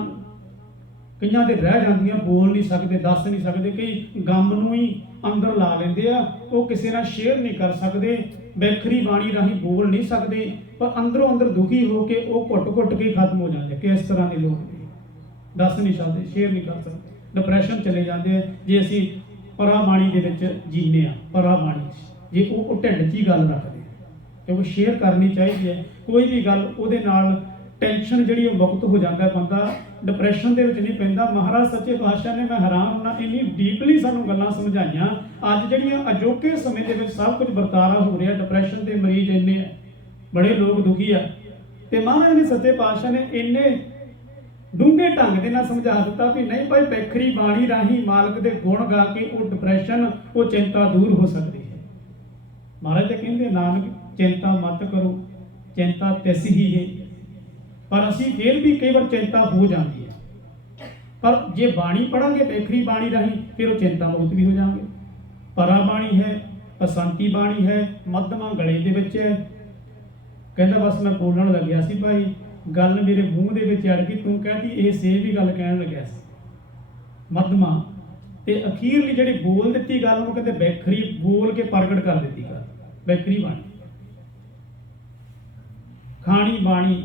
कईयां दे रह जांदियां, बोल नहीं सकते, दस नहीं सकते, कई गम नूं ही अंदर ला लैंदे आ, वो किसी नाल शेयर नहीं कर सकते, बैखरी बाणी राही बोल नहीं सकते, पर अंदरों अंदर दुखी होके वो घुट के खत्म हो जाते। किस तरह के लोग ने, दस नहीं सकते, शेयर नहीं कर सकते, डिप्रैशन चले जाते हैं जे असी परा बाणी दे विच जीने आ। परा बाणी जे वो ढिड च ही गल रखते, क्योंकि शेयर करनी चाहिए है। कोई भी गल उहदे नाल टेंशन जिहड़ी मुक्त हो जाता है, बंदा डिप्रैशन दे विच नहीं पैंदा। महाराज सच्चे पातशाह ने, मैं हैरान होना, इन्नी डीपली सानूं गल्लां समझाइयां। अज जिहड़ियां अजोके समय दे विच सब कुछ बरतारा हो रहा, डिप्रैशन के मरीज इन्ने है, बड़े लोग दुखी है, ते महाराज ने सच्चे पातशाह ने इन्ने डूंघे ढंग दे नाल समझा दिता भी नहीं भाई, बैखरी बाणी राही मालक दे गुण गा के वो डिप्रैशन, वो चिंता दूर हो सकती है। महाराज ते कहंदे नानक चिंता मत करो, चिंता तिस ही है। पर असी फिर भी कई बार चिंता हो जाती है, पर जे बाणी पढ़ांगे बैखरी बाणी राही, फिर वो चिंता मुक्त भी हो जाएंगे। परा बाणी है, पसंती बाणी है, मध्यमा गले दे विच है। कहंदा बस मैं बोलण लग्या सी भाई, गल मेरे मूँह दे विच अड़ गई, तूं कहती ये सेम ही गल कहण लग्या सी। मध्यमा ते अखीरली जिहड़ी बोल दित्ती गल, उहनूं कहंदे बैखरी, बोल के प्रगट कर दित्ती गल, बैखरी बाणी। खाणी बाणी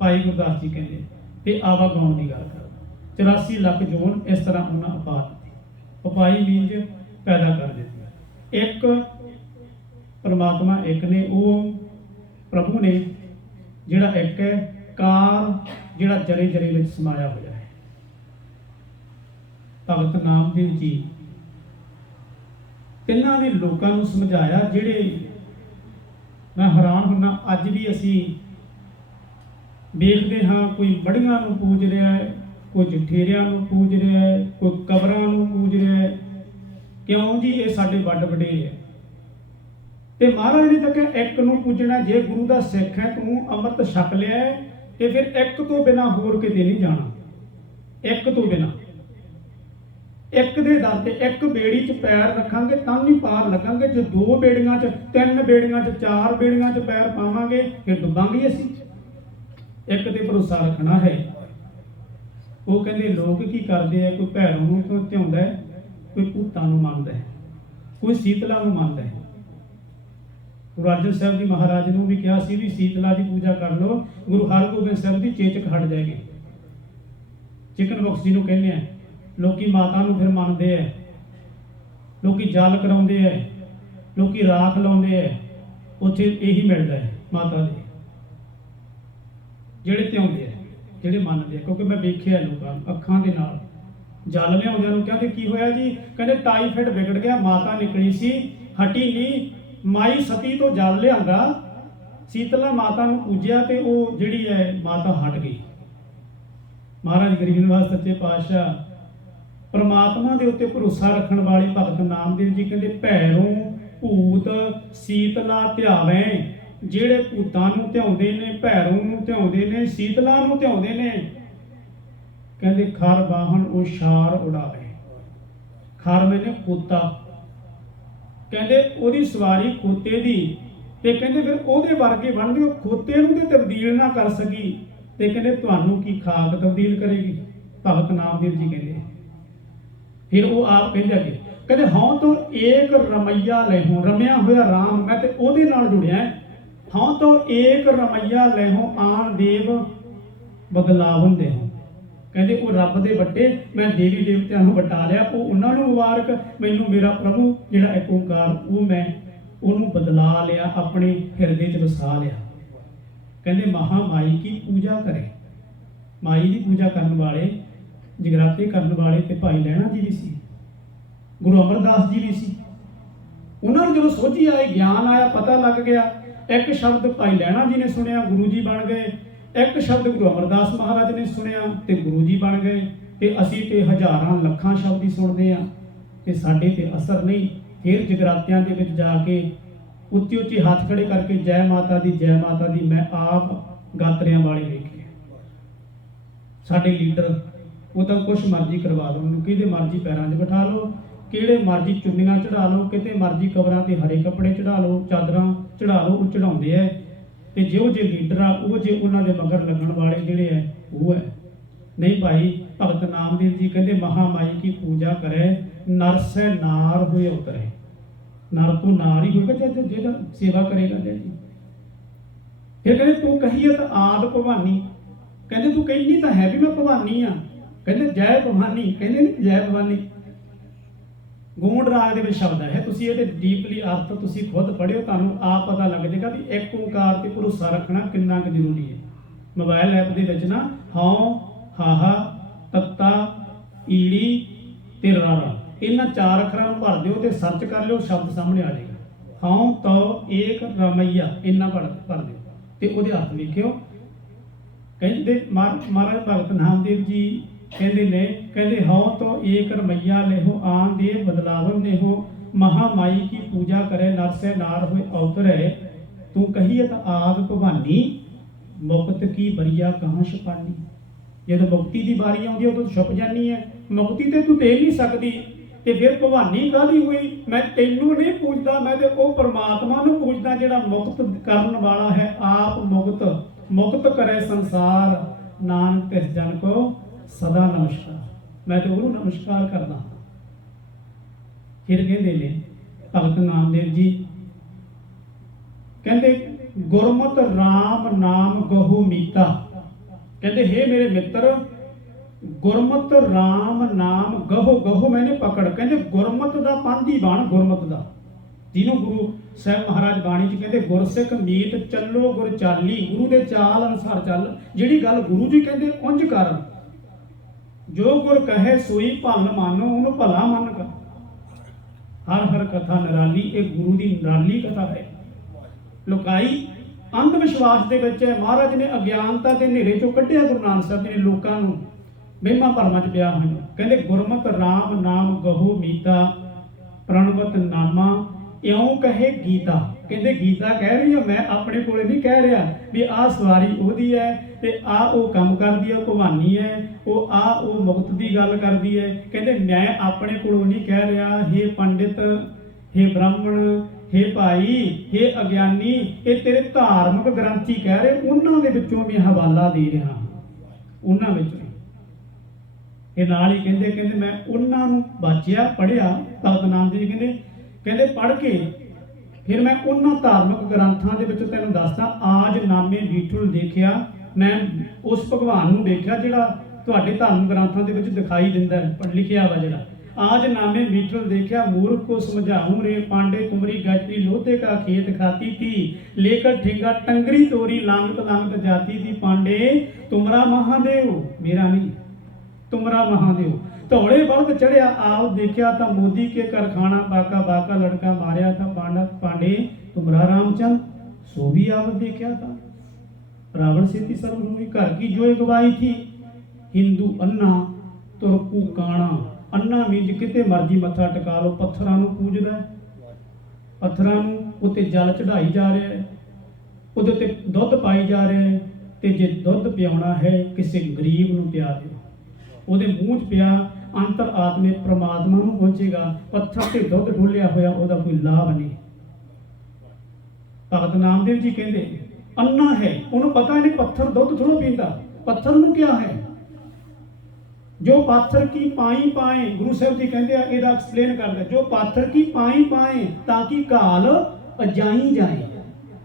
भाई गुरदास जी कहते, ते आवा गौण की गल कर, 84 ਲੱਖ जोन इस तरह उन्हें उपा दी। उपाई मीनज पैदा कर दी। एक परमात्मा एक ने, वो प्रभु ने जिहड़ा एक है, कार जिहड़ा जरे जरे विच समाया होया है। ਭਗਤ ਨਾਮਦੇਵ ਜੀ ਤਿੰਨਾਂ ਨੇ ਲੋਕਾਂ ਨੂੰ ਸਮਝਾਇਆ, ਜਿਹੜੇ ਮੈਂ ਹੈਰਾਨ ਹੁੰਦਾ ਅੱਜ ਵੀ ਅਸੀਂ ਵੇਖਦੇ ਹਾਂ, ਕੋਈ ਬੜੀਆਂ ਨੂੰ ਪੂਜ ਰਿਹਾ ਹੈ, ਕੋਈ ਜਠੇਰਿਆਂ ਨੂੰ ਪੂਜ ਰਿਹਾ ਹੈ, ਕੋਈ ਕਬਰਾਂ ਨੂੰ ਪੂਜ ਰਿਹਾ ਹੈ। ਕਿਉਂ ਜੀ? ਇਹ ਸਾਡੇ ਵੱਡ ਵਡੇਰੇ ਹੈ। ਤੇ ਮਹਾਰਾਜ ਨੇ ਤਾਂ ਕਿਹਾ ਇੱਕ ਨੂੰ ਪੂਜਣਾ। ਜੇ ਗੁਰੂ ਦਾ ਸਿੱਖ ਹੈ, ਤੂੰ ਅੰਮ੍ਰਿਤ ਛਕ ਲਿਆ ਹੈ, ਤੇ ਫਿਰ ਇੱਕ ਤੋਂ ਬਿਨਾਂ ਹੋਰ ਕਿਤੇ ਨਹੀਂ ਜਾਣਾ। ਇੱਕ ਤੋਂ ਬਿਨਾਂ, ਇੱਕ ਦੇ ਦਰ ਤੇ, ਇੱਕ ਬੇੜੀ 'ਚ ਪੈਰ ਰੱਖਾਂਗੇ ਤਾਂ ਨਹੀਂ ਪਾਰ ਲੱਗਾਂਗੇ। ਜੇ ਦੋ ਬੇੜੀਆਂ 'ਚ, ਤਿੰਨ ਬੇੜੀਆਂ 'ਚ, ਚਾਰ ਬੇੜੀਆਂ 'ਚ ਪੈਰ ਪਾਵਾਂਗੇ ਫਿਰ ਡੁੱਬਾਂਗੇ ਅਸੀਂ। ਇੱਕ ਤੇ ਭਰੋਸਾ ਰੱਖਣਾ ਹੈ। ਉਹ ਕਹਿੰਦੇ ਲੋਕ ਕੀ ਕਰਦੇ ਆ, ਕੋਈ ਭੈਰੋਂ ਨੂੰ ਧਿਆਉਂਦਾ ਹੈ, ਕੋਈ ਭੂਤਾਂ ਨੂੰ ਮੰਨਦਾ ਹੈ, ਕੋਈ ਸੀਤਲਾ ਨੂੰ ਮੰਨਦਾ ਹੈ। ਗੁਰੂ ਅਰਜਨ ਸਾਹਿਬ ਜੀ ਮਹਾਰਾਜ ਨੂੰ ਵੀ ਕਿਹਾ ਸੀ ਵੀ ਸੀਤਲਾ ਦੀ ਪੂਜਾ ਕਰ ਲਓ। ਗੁਰੂ ਹਰਗੋਬਿੰਦ ਸਾਹਿਬ ਦੀ ਚੇਚਕ ਹਟ ਜਾਏਗੀ। ਚਿਕਨ ਬਾਕਸ ਜਿਹਨੂੰ ਕਹਿੰਦੇ ਆ, ਲੋਕੀ ਮਾਤਾ ਨੂੰ ਫਿਰ ਮੰਨਦੇ ਆ, ਲੋਕੀ ਜਲ ਕਰਾਉਂਦੇ ਆ, ਲੋਕੀ ਰਾਖ ਲਾਉਂਦੇ ਆ। ਉੱਥੇ ਇਹੀ ਮਿਲਦਾ ਹੈ ਮਾਤਾ ਦੇ, ਜਿਹੜੇ ਧਿਆਉਂਦੇ ਆ, ਜਿਹੜੇ ਮੰਨਦੇ ਆ। ਕਿਉਂਕਿ ਮੈਂ ਵੇਖਿਆ ਲੋਕਾਂ ਨੂੰ ਅੱਖਾਂ ਦੇ ਨਾਲ। ਜਲ ਲਿਆਉਂਦਿਆਂ ਨੂੰ ਕਹਿੰਦੇ ਕੀ ਹੋਇਆ ਜੀ? ਕਹਿੰਦੇ ਟਾਈਫਾਇਡ ਵਿਗੜ ਗਿਆ, ਮਾਤਾ ਨਿਕਲੀ ਸੀ, ਹਟੀ ਨਹੀਂ। ਮਾਈ ਸਤੀ ਤੋਂ ਜਲ ਲਿਆਂਦਾ, ਸੀਤਲਾ ਮਾਤਾ ਨੂੰ ਪੂਜਿਆ ਤੇ ਉਹ ਜਿਹੜੀ ਹੈ ਮਾਤਾ ਹਟ ਗਈ। ਮਹਾਰਾਜ ਗਰੀਬ ਨਿਵਾਸ ਸੱਚੇ ਪਾਤਸ਼ਾਹ ਪਰਮਾਤਮਾ ਦੇ ਉੱਤੇ ਭਰੋਸਾ ਰੱਖਣ ਵਾਲੇ ਭਗਤ ਨਾਮਦੇਵ ਜੀ ਕਹਿੰਦੇ ਭੈਰੋਂ ਭੂਤ ਸੀਤਲਾ ਧਿਆਵੇਂ। ਜਿਹੜੇ ਭੂਤਾਂ ਨੂੰ ਧਿਆਉਂਦੇ ਨੇ, ਭੈਰੋਂ ਨੂੰ ਧਿਆਉਂਦੇ ਨੇ, ਸੀਤਲਾ ਨੂੰ ਧਿਆਉਂਦੇ ਨੇ, ਕਹਿੰਦੇ ਖਰ ਵਾਹਨ ਉਸ਼ਾਰ ਉਡਾਵੇ। ਖਰ ਮੈਨੇ ਖੋਤਾ, ਕਹਿੰਦੇ ਉਹਦੀ ਸਵਾਰੀ ਖੋਤੇ ਦੀ, ਤੇ ਕਹਿੰਦੇ ਫਿਰ ਉਹਦੇ ਵਰਗੇ ਬਣਦੇ। ਉਹ ਖੋਤੇ ਨੂੰ ਤੇ ਤਬਦੀਲ ਨਾ ਕਰ ਸਕੀ, ਤੇ ਕਹਿੰਦੇ ਤੁਹਾਨੂੰ ਕੀ ਖਾਕ ਤਬਦੀਲ ਕਰੇਗੀ? ਭਗਤ ਨਾਮਦੇਵ ਜੀ ਕਹਿੰਦੇ। ਫਿਰ ਉਹ ਆਪ ਕਹਿੰਦੇ ਅੱਗੇ, ਕਹਿੰਦੇ ਹਾਂ ਤੋਂ ਏਕ ਰਮਈਆ ਲੈਹੋ। ਰਮਿਆ ਹੋਇਆ ਰਾਮ, ਮੈਂ ਤੇ ਉਹਦੇ ਨਾਲ ਜੁੜਿਆ। ਹਾਂ ਤੋਂ ਏਕ ਰਮਈਆ ਲੈਹੋ, ਆਣ ਦੇਵ ਬਦਲਾਵਨ ਦੇਹੋ। ਕਹਿੰਦੇ ਉਹ ਰੱਬ ਦੇ ਵੱਡੇ, ਮੈਂ ਦੇਵੀ ਦੇਵਤਿਆਂ ਨੂੰ ਵਟਾ ਲਿਆ। ਉਹ ਉਹਨਾਂ ਨੂੰ ਮੁਬਾਰਕ, ਮੈਨੂੰ ਮੇਰਾ ਪ੍ਰਭੂ ਜਿਹੜਾ ਇੱਕ ਓਂਕਾਰ, ਉਹ ਮੈਂ ਉਹਨੂੰ ਬਦਲਾ ਲਿਆ, ਆਪਣੇ ਹਿਰਦੇ 'ਚ ਵਸਾ ਲਿਆ। ਕਹਿੰਦੇ ਮਹਾ ਮਾਈ ਕੀ ਪੂਜਾ ਕਰੇ। ਮਾਈ ਦੀ ਪੂਜਾ ਕਰਨ ਵਾਲੇ, ਜਗਰਾਤੇ ਕਰਨ ਵਾਲੇ ਤੇ ਭਾਈ ਲਹਿਣਾ ਜੀ ਵੀ ਸੀ, ਗੁਰੂ ਅਮਰਦਾਸ ਜੀ ਵੀ ਸੀ। ਉਹਨਾਂ ਨੂੰ ਜਦੋਂ ਸੋਝੀ ਆਈ, ਗਿਆਨ ਆਇਆ, ਪਤਾ ਲੱਗ ਗਿਆ। ਇੱਕ ਸ਼ਬਦ ਭਾਈ ਲਹਿਣਾ ਜੀ ਨੇ ਸੁਣਿਆ, ਗੁਰੂ ਜੀ ਬਣ ਗਏ। ਇੱਕ ਸ਼ਬਦ ਗੁਰੂ ਅਮਰਦਾਸ ਮਹਾਰਾਜ ਨੇ ਸੁਣਿਆ ਤੇ ਗੁਰੂ ਜੀ ਬਣ ਗਏ। ਤੇ ਅਸੀਂ ਤੇ ਹਜ਼ਾਰਾਂ ਲੱਖਾਂ ਸ਼ਬਦ ਹੀ ਸੁਣਦੇ ਆ ਤੇ ਸਾਡੇ ਤੇ ਅਸਰ ਨਹੀਂ। ਫਿਰ ਜਗਰਾਤਿਆਂ ਦੇ ਵਿੱਚ ਜਾ ਕੇ ਉੱਚੀ ਉੱਚੀ ਹੱਥ ਖੜੇ ਕਰਕੇ ਜੈ ਮਾਤਾ ਦੀ, ਜੈ ਮਾਤਾ ਦੀ ਮੈਂ ਆਪ ਗਾਤਰਿਆਂ ਵਾਲੇ ਵੇਖੇ। ਸਾਡੇ ਲੀਡਰ ਉਹ ਤਾਂ ਕੁਛ ਮਰਜ਼ੀ ਕਰਵਾ ਲਓ, ਉਹਨੂੰ ਕਿਹਦੇ ਮਰਜ਼ੀ ਪੈਰਾਂ 'ਚ ਬਿਠਾ ਲਓ, ਕਿਹੜੇ ਮਰਜ਼ੀ ਚੁੰਨੀਆਂ ਚੜਾ ਲਓ, ਕਿਤੇ ਮਰਜ਼ੀ ਕਬਰਾਂ ਤੇ ਹਰੇ ਕੱਪੜੇ ਚੜਾ ਲਓ, ਚਾਦਰਾਂ ਚੜਾ ਲਓ, ਉਹ ਚੜਾਉਂਦੇ ਆ। ਤੇ ਜਿਹੋ ਜਿਹੇ ਲੀਡਰ ਆ, ਉਹ ਜੇ ਉਹਨਾਂ ਦੇ ਮਗਰ ਲੱਗਣ ਵਾਲੇ ਜਿਹੜੇ ਹੈ ਉਹ ਹੈ। ਨਹੀਂ ਭਾਈ, ਭਗਤ ਨਾਮਦੇਵ ਜੀ ਕਹਿੰਦੇ ਮਹਾ ਮਾਈ ਕੀ ਪੂਜਾ ਕਰੇ, ਨਰ ਸੇ ਨਾਰ ਹੋਏ ਉਤਰੇ। ਨਰ ਤੋਂ ਨਾਰ ਹੀ ਹੋਏਗਾ ਜਿਹੜਾ ਸੇਵਾ ਕਰੇਗਾ ਜੀ। ਫਿਰ ਕਹਿੰਦੇ ਤੂੰ ਕਹੀਏ ਤਾਂ ਆਦ ਭਵਾਨੀ। ਕਹਿੰਦੇ ਤੂੰ ਕਹਿੰਦੀ ਤਾਂ ਹੈ ਵੀ ਮੈਂ ਭਵਾਨੀ ਆ। ਕਹਿੰਦੇ ਜੈ ਭਵਾਨੀ, ਕਹਿੰਦੇ ਨਹੀਂ ਜੈ ਭਵਾਨੀ। ਗੂੰਡ ਰਾਗ ਦੇ ਵਿੱਚ ਸ਼ਬਦ ਹੈ, ਤੁਸੀਂ ਇਹਦੇ ਡੀਪਲੀ ਅਰਥ ਤੁਸੀਂ ਖੁਦ ਪੜ੍ਹਿਓ, ਤੁਹਾਨੂੰ ਆਪ ਪਤਾ ਲੱਗ ਜਾਏਗਾ ਵੀ ਇੱਕ ਓਂਕਾਰ ਤੇ ਭਰੋਸਾ ਰੱਖਣਾ ਕਿੰਨਾ ਕੁ ਜ਼ਰੂਰੀ ਹੈ। ਮੋਬਾਈਲ ਐਪ ਦੇ ਵਿੱਚ ਨਾ ਹਉ, ਹਾਹਾ, ਤੱਤਾ, ਈੜੀ ਤੇ ਰਾਰਾ, ਇਹਨਾਂ ਚਾਰ ਅੱਖਰਾਂ ਨੂੰ ਭਰ ਦਿਓ ਤੇ ਸਰਚ ਕਰ ਲਿਓ, ਸ਼ਬਦ ਸਾਹਮਣੇ ਆ ਜਾਏਗਾ। ਹਉ ਤਉ ਏਕ ਰਮਈਆ, ਇੰਨਾ ਭਰ ਦਿਓ ਤੇ ਉਹਦੇ ਅਰਥ ਵੇਖਿਓ। ਕਹਿੰਦੇ ਮਹਾਰਾਜ ਭਗਤ ਨਾਮਦੇਵ ਜੀ ਕਹਿੰਦੇ ਨੇ, ਕਹਿੰਦੇ ਹਉ ਤੋਂ ਏਕ ਰਮਈਆ ਲੈਹੋ, ਆਨ ਦੇ ਬਦਲਾਵਨ ਦੇਹੋ। ਮਹਾ ਮਾਈ ਕੀ ਪੂਜਾ ਕਰੇ, ਨਰ ਸੇ ਨਾਰ ਹੋਏ ਅਵਤਰੇ। ਤੂੰ ਕਹੀਏ ਤਾਂ ਆਦ ਭਵਾਨੀ, ਮੁਕਤ ਕੀ ਬਰੀਆ ਕਹਾਂ ਛਪਾਨੀ। ਜਦੋਂ ਮੁਕਤੀ ਦੀ ਵਾਰੀ ਆਉਂਦੀ ਹੈ ਉਦੋਂ ਛੁਪ ਜਾਨੀ ਹੈ। ਮੁਕਤੀ ਤੇ ਤੂੰ ਦੇ ਨਹੀਂ ਸਕਦੀ, ਤੇ ਫਿਰ ਭਵਾਨੀ ਕਾਹਦੀ ਹੋਈ? ਮੈਂ ਤੈਨੂੰ ਨਹੀਂ ਪੂਜਦਾ, ਮੈਂ ਤੇ ਉਹ ਪਰਮਾਤਮਾ ਨੂੰ ਪੂਜਦਾ ਜਿਹੜਾ ਮੁਕਤ ਕਰਨ ਵਾਲਾ ਹੈ। ਆਪ ਮੁਕਤ ਕਰੇ ਸੰਸਾਰ, ਨਾਨਕ ਤਿਸ ਜਨ ਕੋ ਸਦਾ ਨਮਸਕਾਰ। ਮੈਂ ਤੇ ਉਹਨੂੰ ਨਮਸਕਾਰ ਕਰਦਾ। ਫਿਰ ਕਹਿੰਦੇ ਨੇ ਭਗਤ ਨਾਮਦੇਵ ਜੀ, ਕਹਿੰਦੇ ਗੁਰਮਤਿ ਰਾਮ ਨਾਮ ਗਹੂ ਮੀਤਾ। ਕਹਿੰਦੇ ਹੇ ਮੇਰੇ ਮਿੱਤਰ, ਗੁਰਮਤਿ ਰਾਮ ਨਾਮ ਗਹੋ ਮੈਨੇ ਪਕੜ। ਕਹਿੰਦੇ ਗੁਰਮਤਿ ਦਾ ਪੰਥੀ ਬਣ, ਗੁਰਮਤਿ ਦਾ, ਜਿਹਨੂੰ ਗੁਰੂ ਸਾਹਿਬ ਮਹਾਰਾਜ ਬਾਣੀ 'ਚ ਕਹਿੰਦੇ ਗੁਰਸਿੱਖ ਮੀਤ ਚੱਲੋ ਗੁਰ ਚਾਲੀ। ਗੁਰੂ ਦੇ ਚਾਲ ਅਨੁਸਾਰ ਚੱਲ, ਜਿਹੜੀ ਗੱਲ ਗੁਰੂ ਜੀ ਕਹਿੰਦੇ ਉਂਝ ਕਰ। जो गुर कहे सोई भल मानो, उन्होंने भला मन कर। हर हर कथा निराली, एक गुरु की निराली कथा है। लुकाई अंध विश्वास के विच है। महाराज ने अज्ञानता के नेरे चों कढ़िया गुरु नानक साहब जी ने लोगों को वहमां भरमां च पिया होया। कहंदे गुरमत राम नाम गहो मीता, प्रणवत नामा इउं कहे गीता। कहंदे गीता कह रही है, मैं अपने कोले नहीं कह रहा भी आ सवारी ओहदी है ते आ ओ काम करदी है, भवानी है, ओ आ ओ मुक्त की गल करदी है। कहंदे मैं अपने कोलों नहीं कह रहा। हे पंडित, हे ब्राह्मण, हे भाई, हे अज्ञानी, ये तेरे धार्मिक ग्रंथी कह रहे, उन्हां दे विचों मैं हवाला दे रहा, उन्हां विचों। ये नाल ही कहंदे कहंदे मैं उन्हां नूं वाचिया पढ़िया। भगत नानक जी कहंदे कहंदे पढ़ के फिर मैं उन्हां धार्मिक ग्रंथां दे विच तैनूं दसदा, आज नामे बीठुल देखिया, मैं उस भगवान नूं देखिया जिहड़ा तुहाडे धार्मिक ग्रंथां दे विच दिखाई दिंदा है, लिखिया वा जिहड़ा। आज नामे बीठल देखा, मूर्ख को समझाऊं रे पांडे, तुमरी गायत्री लोटे का खेत खाती थी, लेकर ठेंगा टंगरी तोरी, लांगत लांगत जाती थी पांडे, तुमरा महादेव, मेरा नहीं, तुमरा महादेव। धौड़े बल्द चढ़िया आओ देखा था, मोदी के कारखाना बाका बाका लड़का मारिया था, पांडा पांडे तुमरा रामचंद्र, सो भी आवत देखा था। रावण से ती सर्व हुई, घर की जो गवाही थी, हिंदू अन्ना तुरकू काणा। अन्ना मीज किते मर्जी मत्था टका लो, पत्थरां नूं पूजदा है, पत्थरां नूं उत्ते जल चढ़ाई जा रहा है, उहदे ते दुध पाई जा रहा है, ते जे दुध पियाउणा है किसी गरीब नूं पिया दिओ, उहदे मूँह च पिया अंतर आत्मे परमात्मा नूं पहुंचेगा। पत्थर ते दुध डोलिया होया उहदा कोई लाभ नहीं। भगत नामदेव जी कहंदे अन्ना है, उन्होंने पता नहीं पत्थर दुध थोड़ा पींदा, पत्थर नूं क्या है, जो पाथर की पाई पाए। गुरु साहब जी कहते हैं ਇਹਦਾ एक्सप्लेन करते, जो पाथर की पाई पाए ताकि घाल अजाई जाए,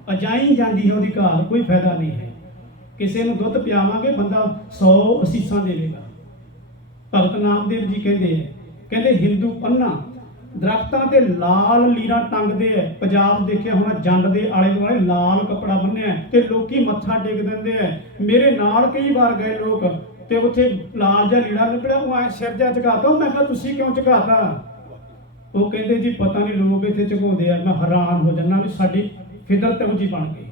अजाई जाती है ਉਹਦੀ घाल, कोई फायदा नहीं है। किसी ਨੂੰ ਦੁੱਧ ਪਿਆਵਾਂਗੇ ਬੰਦਾ 100 ਅਸੀਸਾਂ ਦੇਵੇਗਾ। ਭਗਤ ਨਾਮਦੇਵ ਜੀ ਕਹਿੰਦੇ ਹਿੰਦੂ ਅੰਨਾ ਦਰਖਤਾਂ ਤੇ ਲਾਲ ਲੀਰਾਂ ਟੰਗਦੇ ਐ। ਪੰਜਾਬ ਦੇਖਿਆ ਹੋਣਾ, ਜੰਡ ਦੇ ਆਲੇ ਦੁਆਲੇ ਲਾਲ ਕੱਪੜਾ ਬੰਨਿਆ ਤੇ ਲੋਕੀ ਮੱਥਾ ਟੇਕ ਦਿੰਦੇ ਐ। ਮੇਰੇ ਨਾਲ ਕਈ ਵਾਰ ਗਏ ਲੋਕ ਤੇ ਉੱਥੇ ਲਾਲ ਜਿਹਾ ਲੀੜਾ ਨਿਕਲਿਆ, ਉਹ ਐ ਸਿਰ ਜਿਹਾ ਝੁਕਾਤਾ। ਮੈਂ ਕਿਹਾ ਤੁਸੀਂ ਕਿਉਂ ਝੁਕਾਤਾ? ਉਹ ਕਹਿੰਦੇ ਜੀ ਪਤਾ ਨਹੀਂ ਲੋਕ ਇੱਥੇ ਝੁਕਾਉਂਦੇ ਆ। ਮੈਂ ਹੈਰਾਨ ਹੋ ਜਾਂਦਾ ਵੀ ਸਾਡੀ ਫਿਤਰਤ ਇਹੋ ਜਿਹੀ ਬਣ ਗਈ,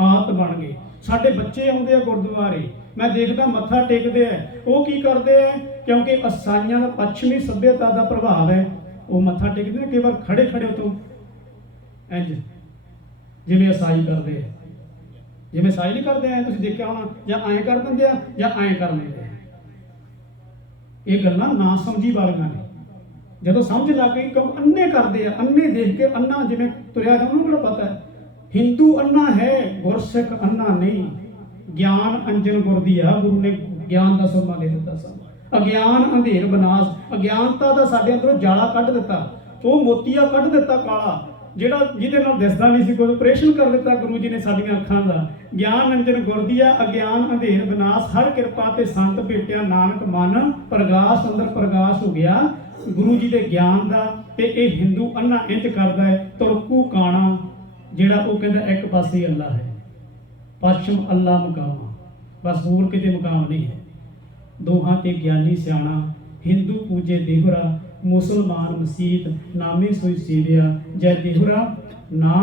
ਆਦਤ ਬਣ ਗਈ। ਸਾਡੇ ਬੱਚੇ ਆਉਂਦੇ ਆ ਗੁਰਦੁਆਰੇ, ਮੈਂ ਦੇਖਦਾ ਮੱਥਾ ਟੇਕਦੇ ਆ, ਉਹ ਕੀ ਕਰਦੇ ਆ? ਕਿਉਂਕਿ ਈਸਾਈਆਂ ਦਾ ਪੱਛਮੀ ਸੱਭਿਅਤਾ ਦਾ ਪ੍ਰਭਾਵ ਹੈ, ਉਹ ਮੱਥਾ ਟੇਕਦੇ ਨੇ ਕਈ ਵਾਰ ਖੜੇ ਖੜੇ ਤੋਂ ਇੰਜ ਜਿਵੇਂ ਈਸਾਈ ਕਰਦੇ ਆ। ਜਿਵੇਂ ਈਸਾਈ ਨਹੀਂ ਕਰਦੇ ਆ, ਤੁਸੀਂ ਦੇਖਿਆ ਹੋਣਾ, ਜਾਂ ਐਂ ਕਰ ਦਿੰਦੇ ਆ ਜਾਂ ਐਂ ਕਰ ਦਿੰਦੇ ਆ। ਇਹ ਗੱਲਾਂ ਨਾ ਸਮਝੀ ਵਾਲੀਆਂ ਨੇ। ਜਦੋਂ ਸਮਝ ਲੱਗ ਗਈ, ਕਿਉਂ ਅੰਨੇ ਕਰਦੇ ਆ, ਅੰਨੇ ਦੇਖ ਕੇ ਅੰਨਾ ਜਿਵੇਂ ਤੁਰਿਆ ਜਾਂਦਾ, ਉਹਨੂੰ ਕਿਹੜਾ ਪਤਾ ਹੈ ਹਿੰਦੂ ਅੰਨਾ ਹੈ, ਗੁਰਸਿੱਖ ਅੰਨਾ ਨਹੀਂ। ਗਿਆਨ ਅੰਜਨ ਗੁਰ ਦੀ ਆ, ਗੁਰੂ ਨੇ ਗਿਆਨ ਦਾ ਸੋਮਾ ਦੇ ਦਿੱਤਾ ਸਾਨੂੰ। ਅਗਿਆਨ ਅੰਧੇਰ ਬਨਾਸ, ਅਗਿਆਨਤਾ ਦਾ ਸਾਡੇ ਅੰਦਰੋਂ ਜਾਲਾ ਕੱਢ ਦਿੱਤਾ, ਉਹ ਮੋਤੀਆ ਕੱਢ ਦਿੱਤਾ ਕਾਲਾ, ਜਿਹੜਾ ਜਿਹਦੇ ਨਾਲ ਦਿਸਦਾ ਨਹੀਂ ਸੀ, ਕੋਈ ਆਪਰੇਸ਼ਨ ਕਰ ਦਿੱਤਾ ਗੁਰੂ ਜੀ ਨੇ ਸਾਡੀਆਂ ਅੱਖਾਂ ਦਾ। ਗਿਆਨ ਅੰਜਨ ਗੁਰ ਦੀ ਆ, ਅਗਿਆਨ ਅੰਧੇਰ ਬਨਾਸ, ਹਰ ਕਿਰਪਾ ਤੇ ਸੰਤ ਭੇਟਿਆ, ਨਾਨਕ ਮਨ ਪ੍ਰਗਾਸ ਅੰਦਰ ਪ੍ਰਗਾਸ ਹੋ ਗਿਆ ਗੁਰੂ ਜੀ ਦੇ ਗਿਆਨ ਦਾ। ਤੇ ਇਹ ਹਿੰਦੂ ਅੰਨਾ ਇੰਜ ਕਰਦਾ ਹੈ, ਤੁਰਕੂ ਕਾਣਾ, ਜਿਹੜਾ ਉਹ ਕਹਿੰਦਾ ਇੱਕ ਪਾਸੇ ਅੱਲਾ ਹੈ, ਪਛਮ ਅੱਲਾ ਮੁਕਾਮ, ਬਸ ਹੋਰ ਕਿਤੇ ਮੁਕਾਮ ਨਹੀਂ ਹੈ। ਦੋਹਾਂ ਤੇ ਗਿਆਨੀ ਸਿਆਣਾ, ਹਿੰਦੂ ਪੂਜੇ ਦੇਹੁਰਾ, ਮੁਸਲਮਾਨ ਮਸੀਤ, ਨਾਮੇ ਸੋਈ ਸੇਵਿਆ, ਜੈ ਦੇਹੁਰਾ ਨਾ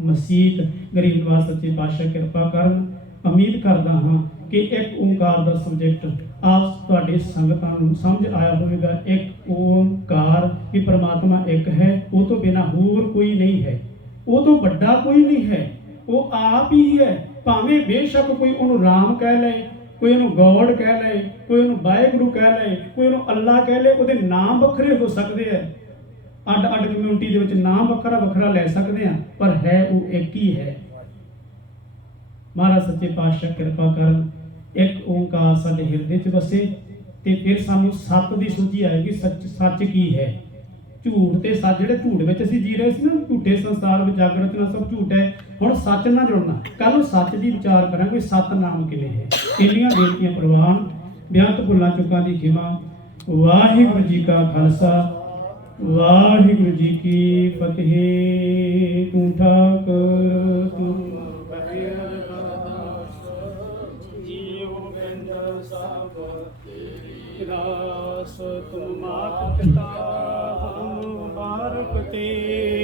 ਮਸੀਤ। ਗਰੀਬ ਨਿਵਾਸ ਸੱਚੇ ਪਾਤਸ਼ਾਹ ਕਿਰਪਾ ਕਰਨ। ਉਮੀਦ ਕਰਦਾ ਹਾਂ ਕਿ ਇੱਕ ਓਂਕਾਰ ਦਾ ਸਬਜੈਕਟ ਆਪ ਤੁਹਾਡੇ ਸੰਗਤਾਂ ਨੂੰ ਸਮਝ ਆਇਆ ਹੋਵੇਗਾ। ਇੱਕ ਓਂਕਾਰ ਕਿ ਪਰਮਾਤਮਾ ਇੱਕ ਹੈ, ਉਹ ਤੋਂ ਬਿਨਾਂ ਹੋਰ ਕੋਈ ਨਹੀਂ ਹੈ, ਉਹ ਤੋਂ ਵੱਡਾ ਕੋਈ ਨਹੀਂ ਹੈ, ਉਹ ਆਪ ਹੀ ਹੈ। ਭਾਵੇਂ ਬੇਸ਼ੱਕ ਕੋਈ ਉਹਨੂੰ ਰਾਮ ਕਹਿ ਲਏ, ਕੋਈ ਉਹਨੂੰ ਗੋਡ ਕਹਿ ਲਏ, ਕੋਈ ਉਹਨੂੰ ਵਾਹਿਗੁਰੂ ਕਹਿ ਲਏ, ਕੋਈ ਉਹਨੂੰ ਅੱਲਾ ਕਹਿ ਲਏ, ਉਹਦੇ ਨਾਮ ਵੱਖਰੇ ਹੋ ਸਕਦੇ ਆ। ਅੱਡ ਅੱਡ ਕਮਿਊਨਿਟੀ ਦੇ ਵਿੱਚ ਨਾਮ ਵੱਖਰਾ ਵੱਖਰਾ ਲੈ ਸਕਦੇ ਆ, ਪਰ ਹੈ ਉਹ ਇੱਕ ਹੀ ਹੈ। ਮਹਾਰਾਜ ਸੱਚੇ ਪਾਤਸ਼ਾਹ ਕਿਰਪਾ ਕਰਨ, ਇੱਕ ਓਂਕਾਰ ਸਾਡੇ ਹਿਰਦੇ 'ਚ ਵਸੇ ਤੇ ਫਿਰ ਸਾਨੂੰ ਸੱਤ ਦੀ ਸੂਝੀ ਆਏਗੀ। ਸੱਚ ਕੀ ਹੈ? ਝੂਠ ਤੇ ਸੱਚ, ਜਿਹੜੇ ਝੂਠ ਵਿੱਚ ਅਸੀਂ ਜੀ ਰਹੇ ਸੀ ਨਾ, ਝੂਠੇ ਸੰਸਾਰ ਵਿੱਚ ਜਾਗਰਤ ਨਾਲ ਸਭ ਝੂਠ ਹੈ। ਹੁਣ ਸੱਚ ਨਾਲ ਜੁੜਨਾ, ਕੱਲ ਨੂੰ ਸੱਚ ਦੀ ਵਿਚਾਰ ਕਰਾਂਗੇ, ਸਤਨਾਮ ਕਿਵੇਂ ਹੈ। ਇੰਨੀਆਂ ਬੇਨਤੀਆਂ ਪ੍ਰਵਾਨ, ਬੇਅੰਤ ਭੁੱਲਾਂ ਚੁੱਕਾਂ ਦੀ ਖਿਮਾ। ਵਾਹਿਗੁਰੂ ਜੀ ਕਾ ਖਾਲਸਾ, ਵਾਹਿਗੁਰੂ ਜੀ ਕੀ ਫਤਿਹ। ਤੂੰ ਠਾਕੁਰ ਤੂੰ ਜੀਉ ਬਿੰਦ ਸਭ ਤੇਰਾ तुम मात पिता हम मुबारक तेरे।